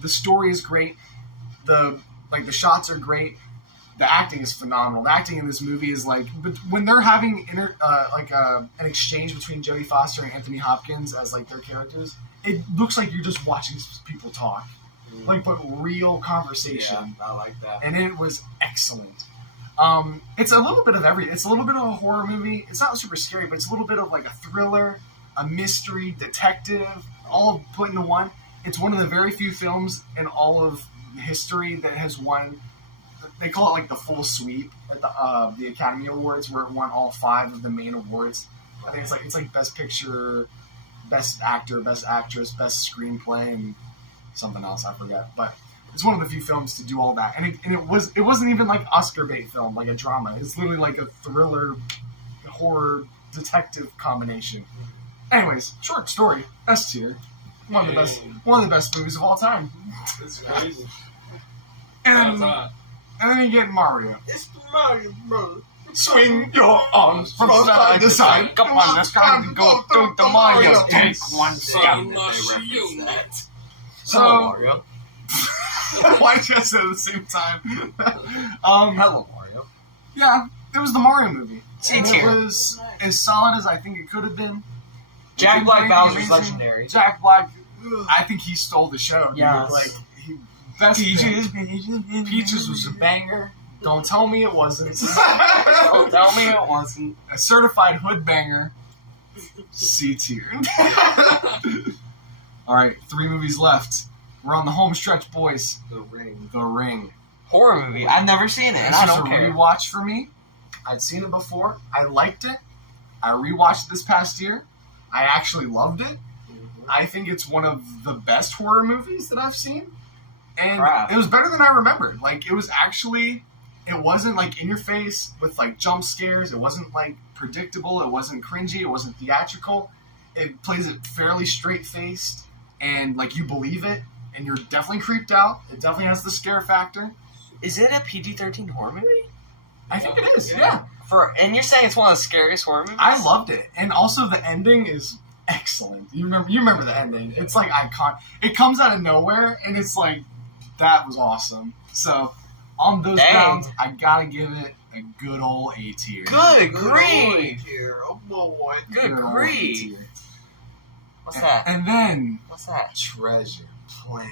The story is great. The shots are great. The acting is phenomenal. The acting in this movie is like, but when they're having an exchange between Jodie Foster and Anthony Hopkins as like their characters, it looks like you're just watching people talk, like but real conversation. Yeah, I like that. And it was excellent. It's a little bit of It's a little bit of a horror movie. It's not super scary, but it's a little bit of like a thriller, a mystery, detective, all put into one. It's one of the very few films in all of history that has won. They call it like the full sweep at the Academy Awards, where it won all 5 of the main awards. I think it's like Best Picture, Best Actor, Best Actress, Best Screenplay, and something else I forget. But it's one of the few films to do all that, and it wasn't even like Oscar bait film, like a drama. It's literally like a thriller, horror, detective combination. Anyways, short story, S tier, one of the best movies of all time. It's crazy. And then you get Mario. It's Mario, brother. Swing your arms from side to side. Come on, let's go through the Mario. Take one step. So, Mario. why did you say it at the same time? Hello, Mario. Yeah, it was the Mario movie. C And tier. it was as solid as I think it could have been. Jack Black Bowser's Amazing. legendary. Jack Black, I think he stole the show. Dude. Yes. Like, best Peaches was a banger. Don't tell me it wasn't. Don't tell me it wasn't. A certified hood banger. C tier. Alright, 3 movies left. We're on the home stretch, boys. The Ring. The Ring. Horror movie. I've never seen it, and This I was don't a care. rewatch for me. I'd seen it before. I liked it. I rewatched it this past year. I actually loved it. I think it's one of the best horror movies that I've seen. And Crap. it was better than I remembered. Like, it wasn't like in your face with like jump scares. It wasn't like predictable. It wasn't cringy. It wasn't theatrical. It plays it fairly straight faced, and like you believe it, and you're definitely creeped out. It definitely has the scare factor. Is it a PG-13 horror movie? I think it is. Yeah. And you're saying it's one of the scariest horror movies? I loved it, and also the ending is excellent. You remember the ending? It's like iconic. It comes out of nowhere, and it's like that was awesome. So on those grounds, I gotta give it a good old A tier. Good grief! Oh boy. Good old A grief! tier. What's that? And then What's that? Treasure Planet.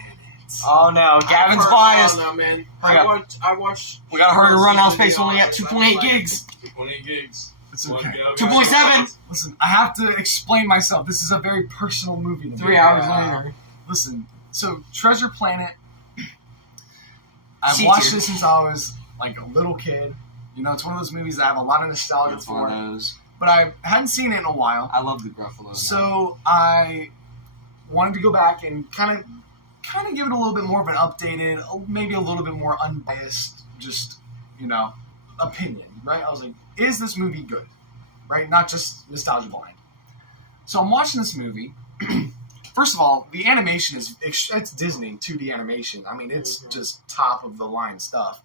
Oh no, Gavin's biased. No, man. Hurry I watched. We gotta hurry to run out of space. We only got 2.8 gigs. 2.8 gigs. It's One okay. gig. 2.7. Listen, I have to explain myself. This is a very personal movie to me. 3 hours later. Listen, so Treasure Planet, I've C watched tier. this since I was like a little kid. You know, it's one of those movies that I have a lot of nostalgia for, but I hadn't seen it in a while. I love the Gruffalo. So I wanted to go back and kind of give it a little bit more of an updated, maybe a little bit more unbiased, just, you know, opinion, right? I was like, is this movie good? Right? Not just nostalgia blind. So I'm watching this movie. First of all, the animation it's Disney 2D animation. I mean, it's just top of the line stuff.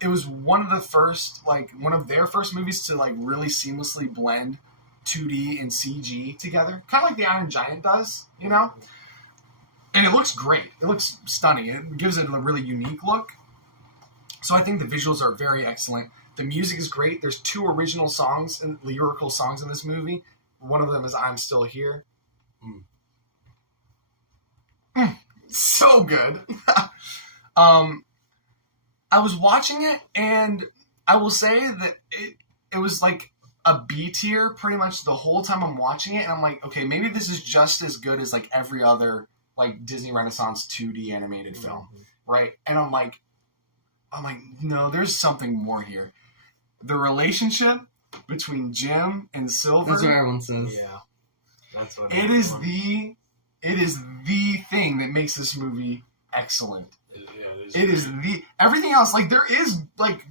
It was one of their first movies to like really seamlessly blend 2D and CG together, kind of like the Iron Giant does, you know. And it looks great. It looks stunning. It gives it a really unique look. So I think the visuals are very excellent. The music is great. There's 2 original songs and lyrical songs in this movie. One of them is "I'm Still Here." so good. I was watching it, and I will say that it was like a B tier pretty much the whole time I'm watching it, and I'm like, okay, maybe this is just as good as like every other like Disney Renaissance 2D animated film, right? And I'm like, no, there's something more here. The relationship between Jim and Silver. That's what everyone says. Yeah, that's what It is the thing that makes this movie excellent. It is the everything else. Like there is like,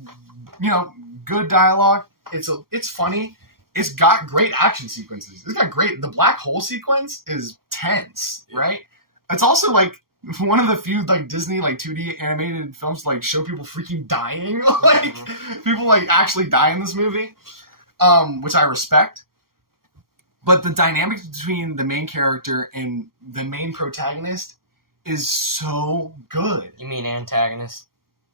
you know, good dialogue. It's funny. It's got great action sequences. It's got great. The black hole sequence is tense, right? It's also like one of the few like Disney like 2D animated films to, like show people freaking dying. Like people like actually die in this movie, which I respect. But the dynamic between the main character and the main protagonist is so good. You mean antagonist?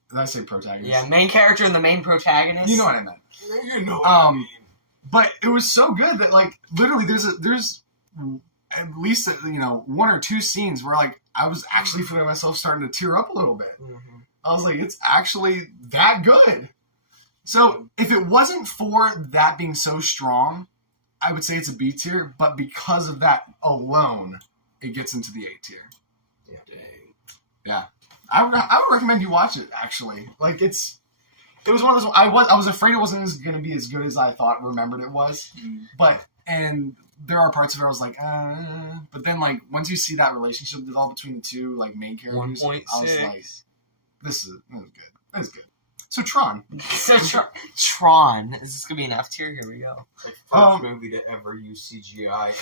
Did I say protagonist? Yeah, main character and the main protagonist. You know what I meant. You know what I mean. But it was so good that like literally there's at least you know one or two scenes where like I was actually feeling myself starting to tear up a little bit. I was like, it's actually that good. So if it wasn't for that being so strong, I would say it's a B tier. But because of that alone, it gets into the A tier. Yeah. Dang. Yeah, I would recommend you watch it. Actually, like it was one of those. I was afraid it wasn't going to be as good as I remembered it was, and there are parts of it I was like, but then like once you see that relationship develop between the two like main characters, 1.6. I was like, this is good. This is good. So Tron. So Tron. Is this gonna be an F tier? Here we go. Like first movie to ever use CGI.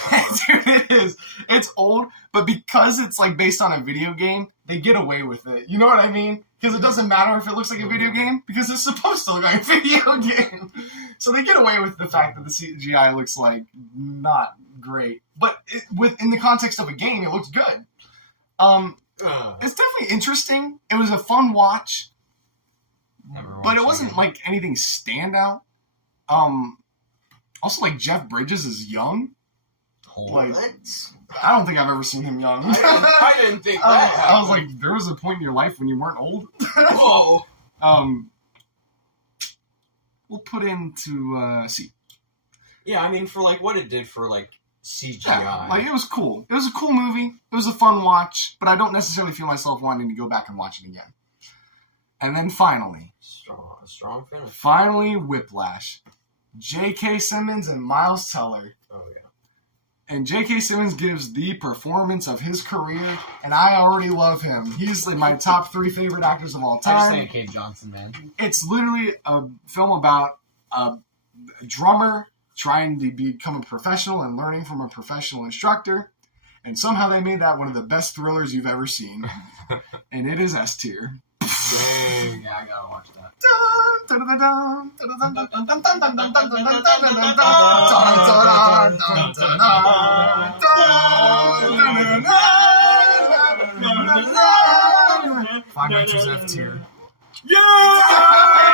Dude, it is. It's old, but because it's like based on a video game, they get away with it. You know what I mean? Because it doesn't matter if it looks like a video game, because it's supposed to look like a video game. So they get away with the fact that the CGI looks like not great, but in the context of a game, it looks good. It's definitely interesting. It was a fun watch. But it wasn't like anything standout. Also, like Jeff Bridges is young. Like, I don't think I've ever seen him young. I didn't think that. I was like, there was a point in your life when you weren't old. Whoa. We'll put into C. Yeah, I mean, for like what it did for like CGI. Yeah, like it was cool. It was a cool movie. It was a fun watch, but I don't necessarily feel myself wanting to go back and watch it again. And then finally, strong finish. Finally, Whiplash. J.K. Simmons and Miles Teller. Oh yeah. And J.K. Simmons gives the performance of his career, and I already love him. He's like my top 3 favorite actors of all time. I just think Cave Johnson, man. It's literally a film about a drummer trying to become a professional and learning from a professional instructor, and somehow they made that one of the best thrillers you've ever seen. And it is S tier. Dang. Yeah, I gotta watch that. 5 Nights F tier. Yeah!